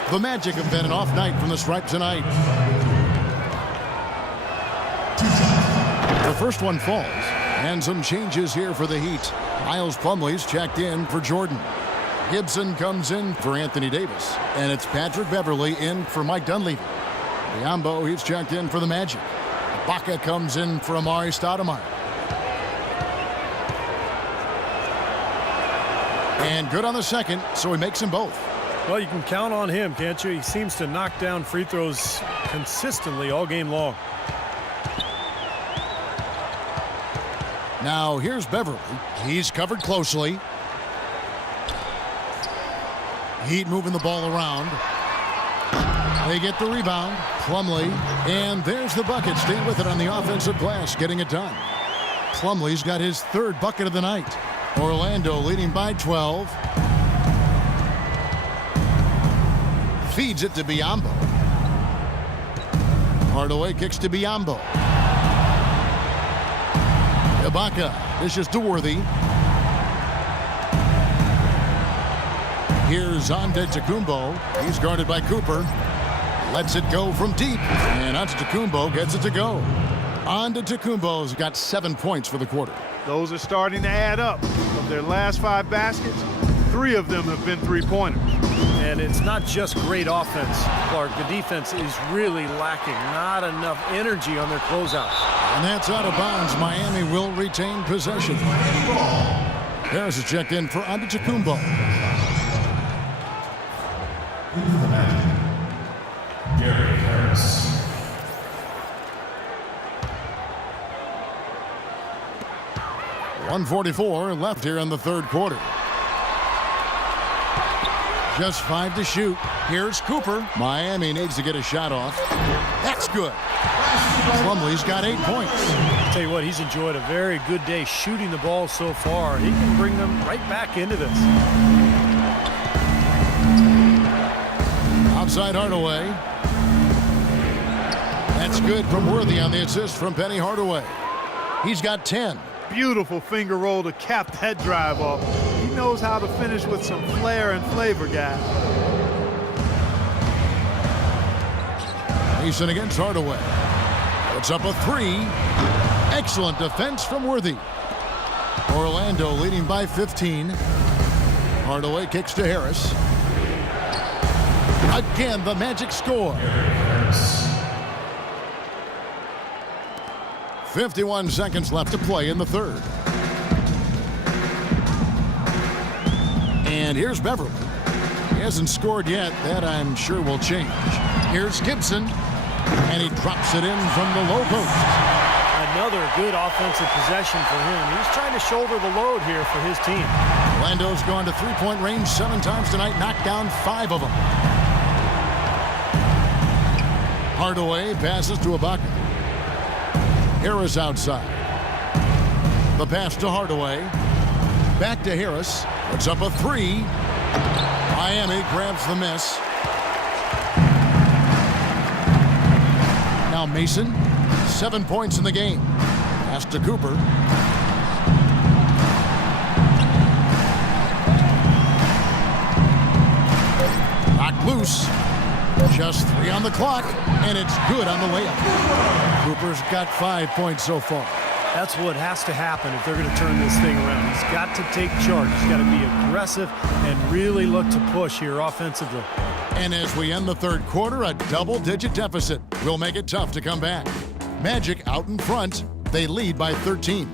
The Magic have been an off night from the stripe tonight. The first one falls, and some changes here for the Heat. Miles Plumlee's checked in for Jordan. Gibson comes in for Anthony Davis, and it's Patrick Beverley in for Mike Dunleavy. Biyombo, he's checked in for the Magic. Ibaka comes in for Amari Stoudemire. And good on the second, so he makes them both. Well, you can count on him, can't you? He seems to knock down free throws consistently all game long. Now here's Beverley. He's covered closely. Heat moving the ball around. They get the rebound. Plumlee. And there's the bucket. Staying with it on the offensive glass. Getting it done. Plumlee's got his 3rd bucket of the night. Orlando leading by 12. Feeds it to Biyombo. Hardaway kicks to Biyombo. Ibaka dishes to Worthy. Here's Antetokounmpo. He's guarded by Cooper. Lets it go from deep. And Antetokounmpo gets it to go. Antetokounmpo's got 7 points for the quarter. Those are starting to add up. Of their last 5 baskets, 3 of them have been 3-pointers. And it's not just great offense, Clark. The defense is really lacking. Not enough energy on their closeouts. And that's out of bounds. Miami will retain possession. Harris is checked in for Antetokounmpo. Gary Harris. .144 left here in the 3rd quarter. Just 5 to shoot. Here's Cooper. Miami needs to get a shot off. That's good. Plumlee's got 8 points. I'll tell you what, he's enjoyed a very good day shooting the ball so far. He can bring them right back into this. Outside Hardaway. That's good from Worthy on the assist from Penny Hardaway. He's got 10. Beautiful finger roll to cap that drive off. He knows how to finish with some flair and flavor, guys. Mason against Hardaway. Puts up a 3. Excellent defense from Worthy. Orlando leading by 15. Hardaway kicks to Harris. Again, the Magic score. 51 seconds left to play in the 3rd. And here's Beverley. He hasn't scored yet. That I'm sure will change. Here's Gibson. And he drops it in from the low post. Another good offensive possession for him. He's trying to shoulder the load here for his team. Orlando's gone to 3-point range 7 times tonight. Knocked down 5 of them. Hardaway passes to Ibaka. Harris outside. The pass to Hardaway. Back to Harris. Puts up a 3. Miami grabs the miss. Now Mason. 7 points in the game. Pass to Cooper. Knocked loose. Just 3 on the clock, and it's good on the layup. Cooper's got 5 points so far. That's what has to happen if they're going to turn this thing around. He's got to take charge. He's got to be aggressive and really look to push here offensively. And as we end the third quarter, a double-digit deficit will make it tough to come back. Magic out in front. They lead by 13.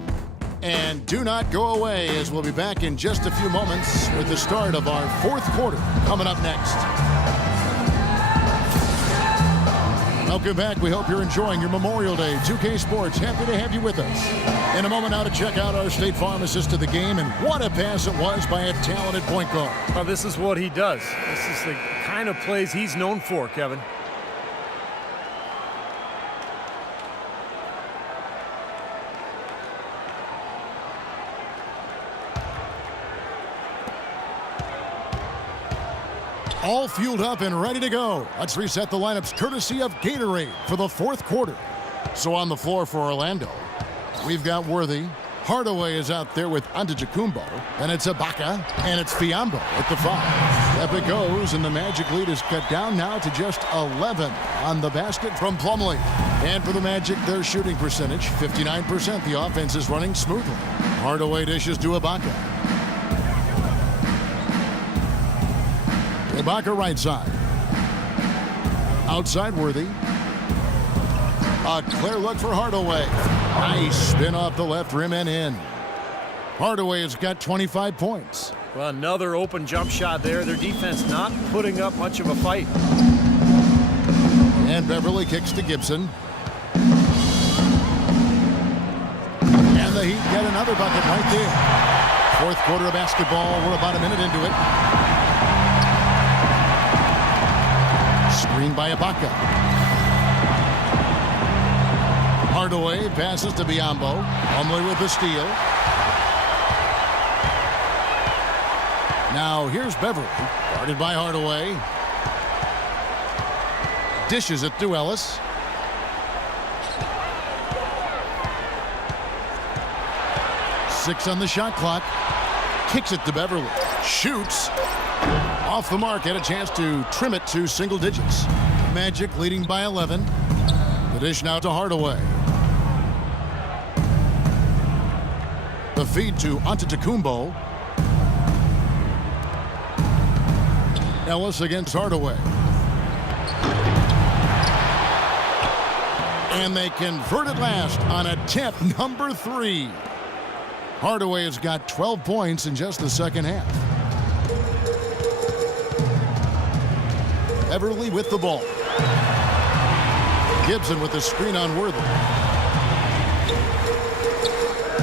And do not go away, as we'll be back in just a few moments with the start of our fourth quarter coming up next. Welcome back. We hope you're enjoying your Memorial Day. 2K Sports, happy to have you with us. In a moment now to check out our State Farm assist to the game, and what a pass it was by a talented point guard. Well, this is what he does. This is the kind of plays he's known for, Kevin. All fueled up and ready to go. Let's reset the lineups courtesy of Gatorade for the fourth quarter. So on the floor for Orlando, we've got Worthy. Hardaway is out there with Antetokounmpo. And it's Ibaka. And it's Fiambo at the 5. Up it goes, and the Magic lead is cut down now to just 11 on the basket from Plumlee. And for the Magic, their shooting percentage, 59%. The offense is running smoothly. Hardaway dishes to Ibaka. Ibaka right side. Outside Worthy. A clear look for Hardaway. Nice spin off the left rim and in. Hardaway has got 25 points. Well, another open jump shot there. Their defense not putting up much of a fight. And Beverly kicks to Gibson. And the Heat get another bucket right there. Fourth quarter of basketball. We're about a minute into it. Screen by Ibaka. Hardaway passes to Biombo. Plumlee with the steal. Now here's Beverly. Guarded by Hardaway. Dishes it to Ellis. Six on the shot clock. Kicks it to Beverly. Shoots. Off the mark, had a chance to trim it to single digits. Magic leading by 11. The dish now to Hardaway. The feed to Antetokounmpo. Ellis against Hardaway. And they convert at last on attempt number 3. Hardaway has got 12 points in just the second half. Beverly with the ball. Gibson with the screen on Worthy.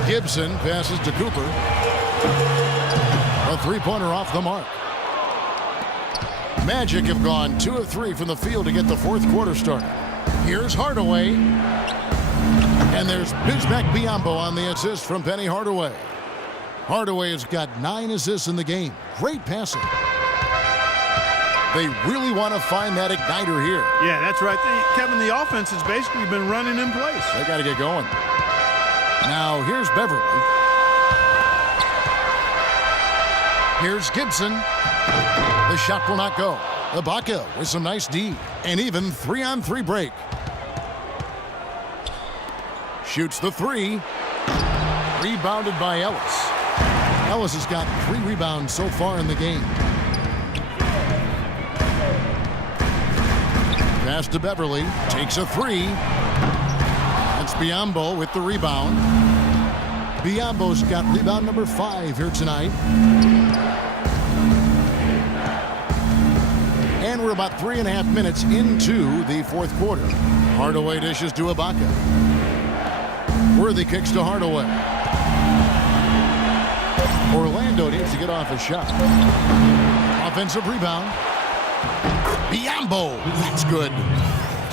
Gibson passes to Cooper. A three-pointer off the mark. Magic have gone 2 of 3 from the field to get the fourth quarter started. Here's Hardaway. And there's Bismack Biyombo on the assist from Penny Hardaway. Hardaway has got 9 assists in the game. Great passing. They really want to find that igniter here. Yeah, that's right. Kevin, the offense has basically been running in place. They got to get going. Now, here's Beverly. Here's Gibson. The shot will not go. Ibaka with some nice D. And even 3-on-3 break. Shoots the 3. Rebounded by Ellis. Ellis has got 3 rebounds so far in the game. Pass to Beverly. Takes a 3. That's Biyombo with the rebound. Biyombo's got rebound number 5 here tonight. And we're about 3.5 minutes into the fourth quarter. Hardaway dishes to Ibaka. Worthy kicks to Hardaway. Orlando needs to get off a shot. Offensive rebound. Biyombo. That's good.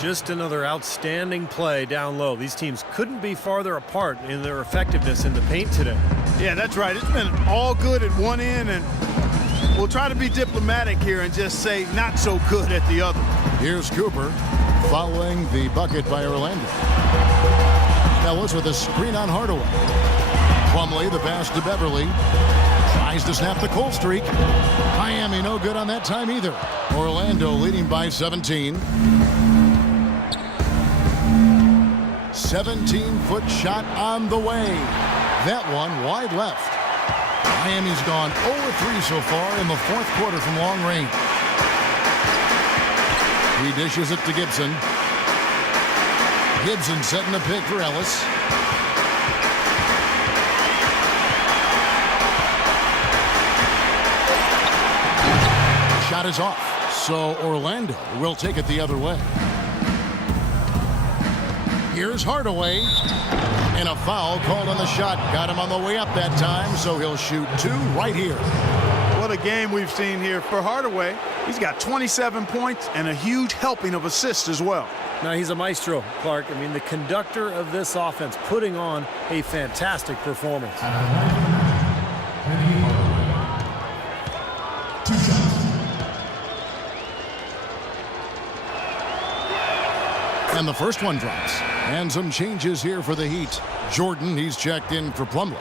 Just another outstanding play down low. These teams couldn't be farther apart in their effectiveness in the paint today. Yeah, that's right. It's been all good at one end, and we'll try to be diplomatic here and just say not so good at the other. Here's Cooper following the bucket by Orlando. Ellis with a screen on Hardaway. Plumlee, the pass to Beverly. Tries to snap the cold streak. Miami no good on that time either. Orlando leading by 17. 17-foot shot on the way. That one wide left. Miami's gone 0-3 so far in the fourth quarter from long range. He dishes it to Gibson. Gibson setting the pick for Ellis. Shot is off, so Orlando will take it the other way. Here's Hardaway, and a foul called on the shot. Got him on the way up that time, so he'll shoot 2 right here. What a game we've seen here for Hardaway. He's got 27 points and a huge helping of assists as well. Now, he's a maestro, Clark. I mean, the conductor of this offense, putting on a fantastic performance. And the first one drops. And some changes here for the Heat. Jordan, he's checked in for Plumlee.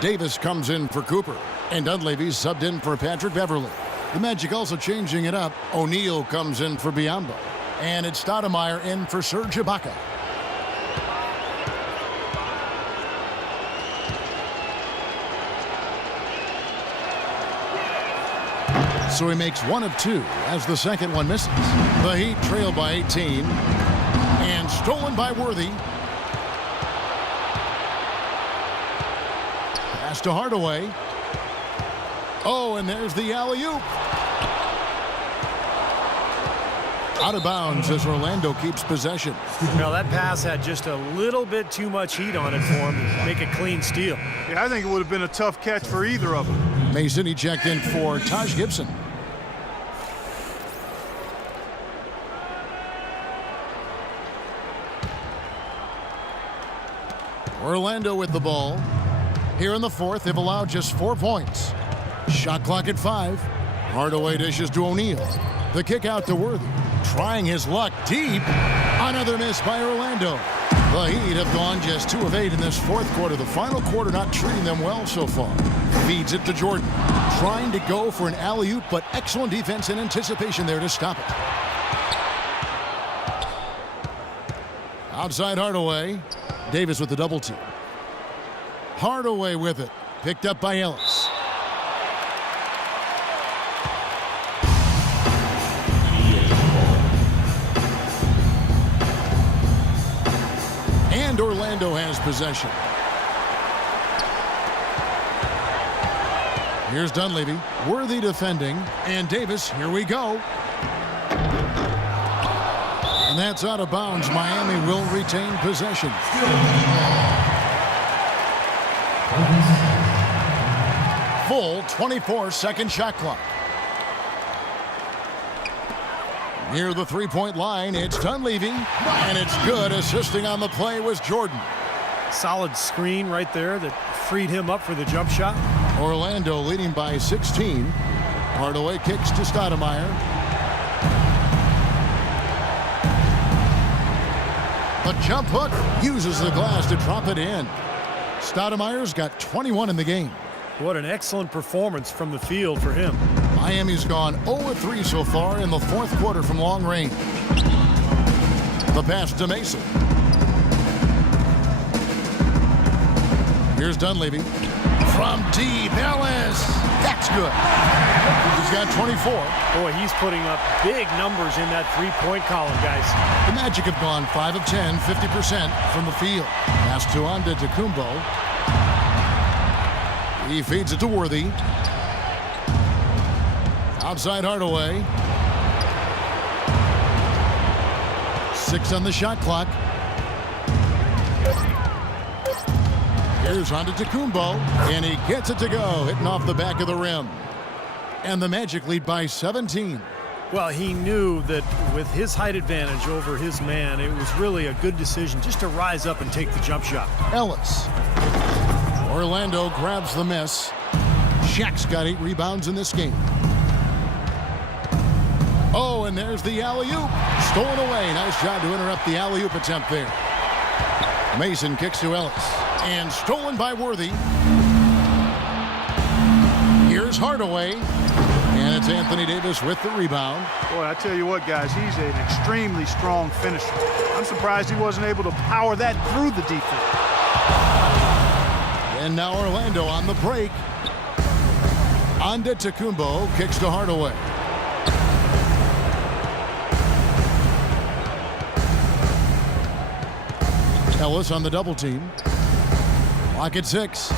Davis comes in for Cooper. And Dunleavy's subbed in for Patrick Beverly. The Magic also changing it up. O'Neal comes in for Biyombo. And it's Stoudemire in for Serge Ibaka. So he makes 1 of 2 as the second one misses. The Heat trail by 18. And stolen by Worthy. Pass to Hardaway. Oh, and there's the alley-oop. Out of bounds as Orlando keeps possession. Now, that pass had just a little bit too much heat on it for him to make a clean steal. Yeah, I think it would have been a tough catch for either of them. Mason, he checked in for Taj Gibson. Orlando with the ball. Here in the fourth, they've allowed just 4 points. Shot clock at 5. Hardaway dishes to O'Neal. The kick out to Worthy. Trying his luck deep. Another miss by Orlando. The Heat have gone just 2 of 8 in this fourth quarter. The final quarter not treating them well so far. Feeds it to Jordan. Trying to go for an alley-oop, but excellent defense and anticipation there to stop it. Outside Hardaway. Davis with the double team. Hardaway with it. Picked up by Ellis. And Orlando has possession. Here's Dunleavy. Worthy defending. And Davis, here we go. And that's out of bounds. Miami will retain possession. Full 24-second shot clock. Near the three-point line, it's Dunleavy. And it's good. Assisting on the play was Jordan. Solid screen right there that freed him up for the jump shot. Orlando leading by 16. Hardaway kicks to Stoudemire. The jump hook uses the glass to drop it in. Stoudemire's got 21 in the game. What an excellent performance from the field for him. Miami's gone 0-3 so far in the fourth quarter from long range. The pass to Mason. Here's Dunleavy. From deep, Ellis. That's good. He's got 24. Boy, he's putting up big numbers in that three-point column, guys. The Magic have gone 5 of 10, 50% from the field. Pass to Antetokounmpo. He feeds it to Worthy. Outside Hardaway. 6 on the shot clock. Here's Antetokounmpo, and he gets it to go, hitting off the back of the rim. And the Magic lead by 17. Well, he knew that with his height advantage over his man, it was really a good decision just to rise up and take the jump shot. Ellis. Orlando grabs the miss. Shaq's got 8 rebounds in this game. Oh, and there's the alley-oop. Stolen away. Nice job to interrupt the alley-oop attempt there. Mason kicks to Ellis. And stolen by Worthy. Here's Hardaway. And it's Anthony Davis with the rebound. Boy, I tell you what, guys, he's an extremely strong finisher. I'm surprised he wasn't able to power that through the defense. And now Orlando on the break. Antetokounmpo kicks to Hardaway. Ellis on the double team. Clock at 6.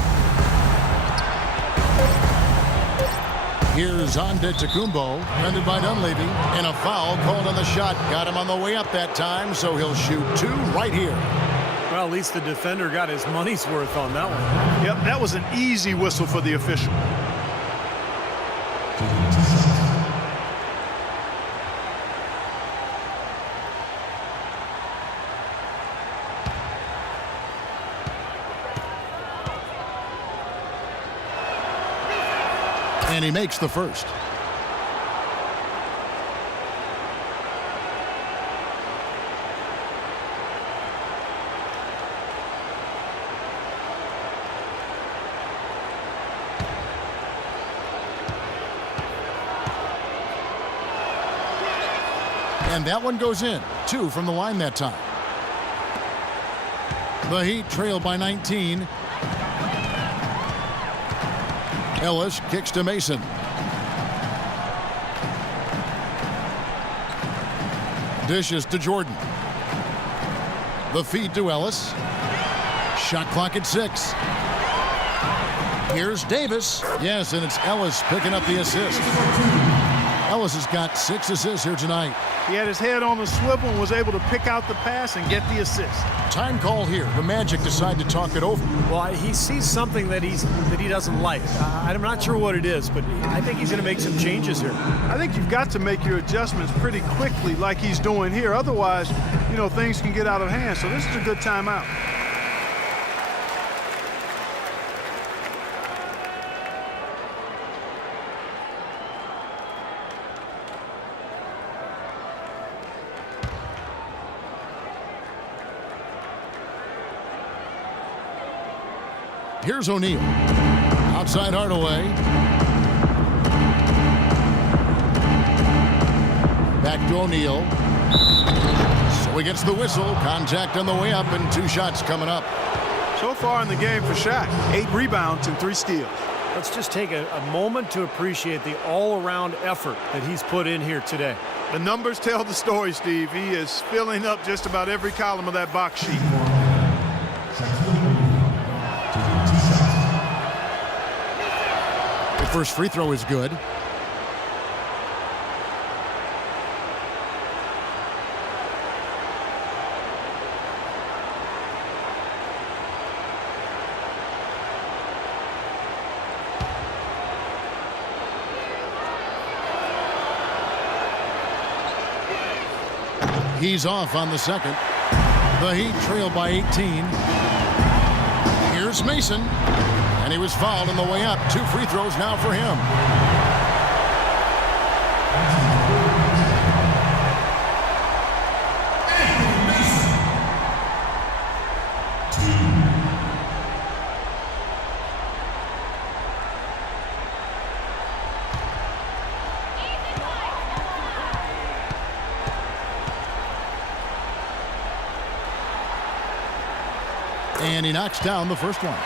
Here's Antetokounmpo, defended by Dunleavy, and a foul called on the shot. Got him on the way up that time, so he'll shoot 2 right here. Well, at least the defender got his money's worth on that one. Yep, that was an easy whistle for the official. And he makes the first. And that one goes in. 2 from the line that time. The Heat trail by 19. Ellis kicks to Mason. Dishes to Jordan. The feed to Ellis. Shot clock at 6. Here's Davis. Yes, and it's Ellis picking up the assist. Ellis has got 6 assists here tonight. He had his head on the swivel and was able to pick out the pass and get the assist. Time call here. The Magic decide to talk it over. Well, he sees something that he doesn't like. I'm not sure what it is, but I think he's going to make some changes here. I think you've got to make your adjustments pretty quickly like he's doing here. Otherwise, you know, things can get out of hand. So this is a good timeout. Here's O'Neal. Outside Hardaway. Back to O'Neal. So he gets the whistle. Contact on the way up and 2 shots coming up. So far in the game for Shaq, 8 rebounds and 3 steals. Let's just take a moment to appreciate the all-around effort that he's put in here today. The numbers tell the story, Steve. He is filling up just about every column of that box sheet. First free throw is good. He's off on the second. The Heat trail by 18. Here's Mason. And he was fouled on the way up. 2 free throws now for him. And he knocks down the first one.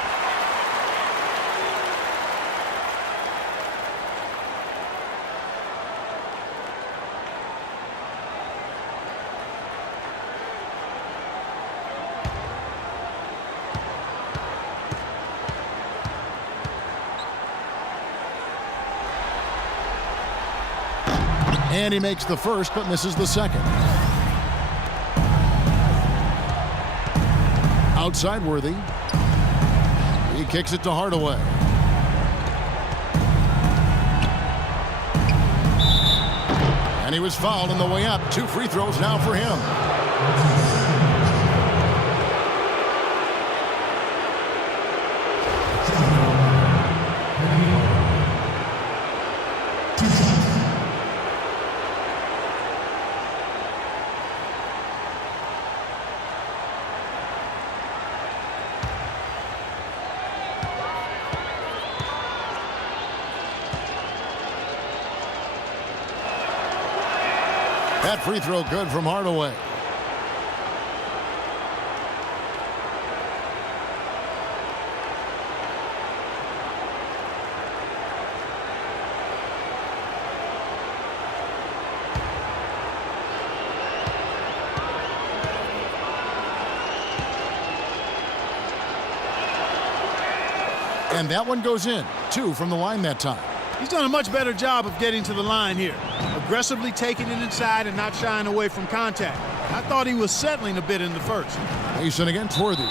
And he makes the first, but misses the second. Outside Worthy. He kicks it to Hardaway. And he was fouled on the way up. 2 free throws now for him. That free throw good from Hardaway. And that one goes in. 2 from the line that time. He's done a much better job of getting to the line here. Aggressively taking it inside and not shying away from contact. I thought he was settling a bit in the first. Mason against Worthy.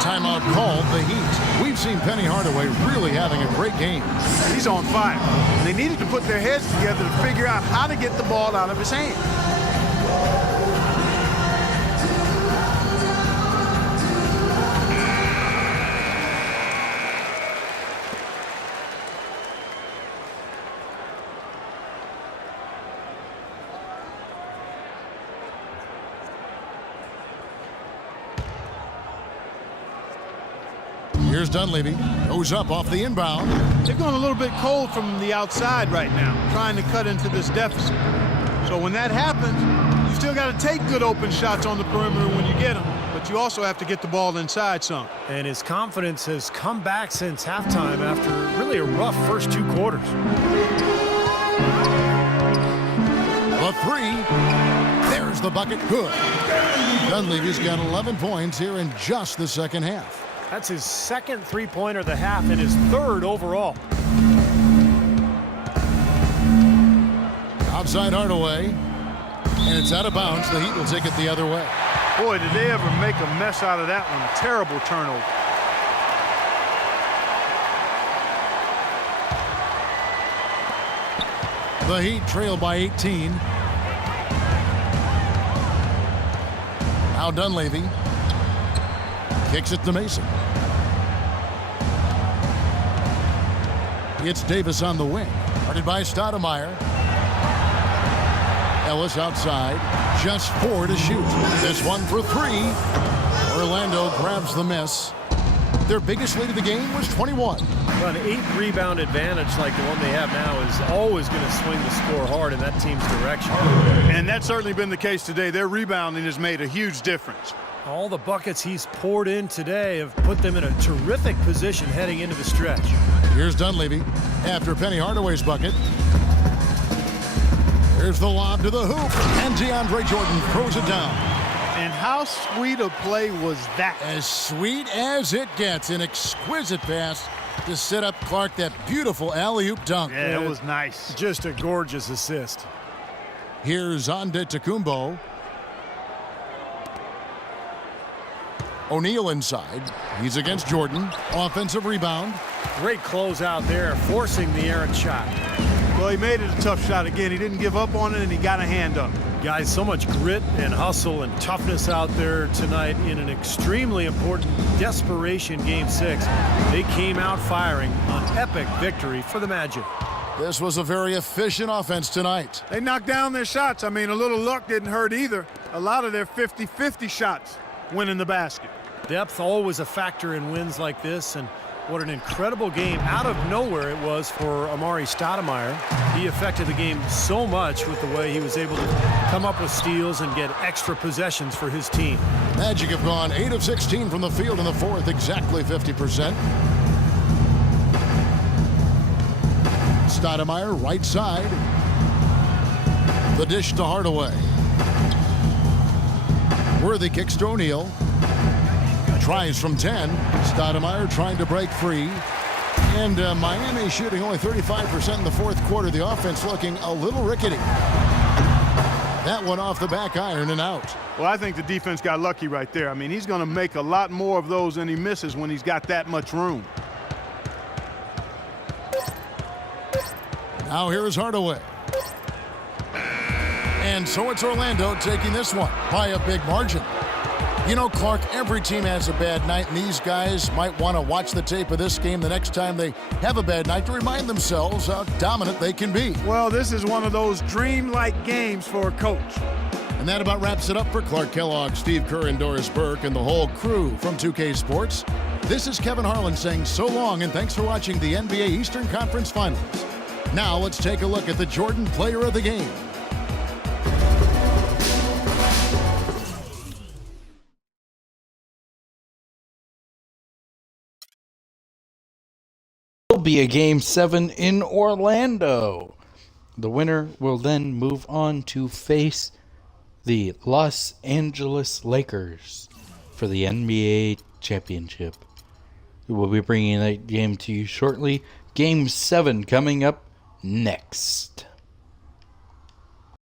Timeout called, the Heat. We've seen Penny Hardaway really having a great game. He's on fire. They needed to put their heads together to figure out how to get the ball out of his hand. Here's Dunleavy. Goes up off the inbound. They're going a little bit cold from the outside right now, trying to cut into this deficit. So when that happens, you still got to take good open shots on the perimeter when you get them, but you also have to get the ball inside some. And his confidence has come back since halftime after really a rough first 2 quarters. The 3. There's the bucket. Good. Dunleavy's got 11 points here in just the second half. That's his second three-pointer of the half and his 3rd overall. Outside Hardaway. And it's out of bounds. The Heat will take it the other way. Boy, did they ever make a mess out of that one. A terrible turnover. The Heat trail by 18. Now Dunleavy. Kicks it to Mason. It's Davis on the wing. Guarded by Stoudemire. Ellis outside. Just 4 to shoot. This one for 3. Orlando grabs the miss. Their biggest lead of the game was 21. Well, an 8-rebound advantage like the one they have now is always going to swing the score hard in that team's direction. And that's certainly been the case today. Their rebounding has made a huge difference. All the buckets he's poured in today have put them in a terrific position heading into the stretch. Here's Dunleavy after Penny Hardaway's bucket. Here's the lob to the hoop, and DeAndre Jordan throws it down. And how sweet a play was that? As sweet as it gets. An exquisite pass to set up Clark that beautiful alley-oop dunk. Yeah, it was nice. Just a gorgeous assist. Here's Antetokounmpo. O'Neal inside. He's against Jordan. Offensive rebound. Great closeout there, forcing the errant shot. Well, he made it a tough shot again. He didn't give up on it, and he got a hand up. Guys, so much grit and hustle and toughness out there tonight in an extremely important desperation Game 6. They came out firing an epic victory for the Magic. This was a very efficient offense tonight. They knocked down their shots. I mean, a little luck didn't hurt either. A lot of their 50-50 shots went in the basket. Depth always a factor in wins like this, and what an incredible game out of nowhere it was for Amari Stoudemire. He affected the game so much with the way he was able to come up with steals and get extra possessions for his team. Magic have gone 8 of 16 from the field in the 4th, exactly 50%. Stoudemire right side. The dish to Hardaway. Worthy kicks to O'Neal. Tries from 10. Stoudemire trying to break free. And Miami shooting only 35% in the 4th quarter. The offense looking a little rickety. That one off the back iron and out. Well, I think the defense got lucky right there. I mean, he's going to make a lot more of those than he misses when he's got that much room. Now here is Hardaway. And so it's Orlando taking this one by a big margin. You know, Clark, every team has a bad night, and these guys might want to watch the tape of this game the next time they have a bad night to remind themselves how dominant they can be. Well, this is one of those dream-like games for a coach. And that about wraps it up for Clark Kellogg, Steve Kerr, and Doris Burke, and the whole crew from 2K Sports. This is Kevin Harlan saying so long, and thanks for watching the NBA Eastern Conference Finals. Now let's take a look at the Jordan Player of the Game. be a Game 7 in Orlando. The winner will then move on to face the Los Angeles Lakers for the NBA championship. We'll be bringing that game to you shortly. Game 7 coming up next.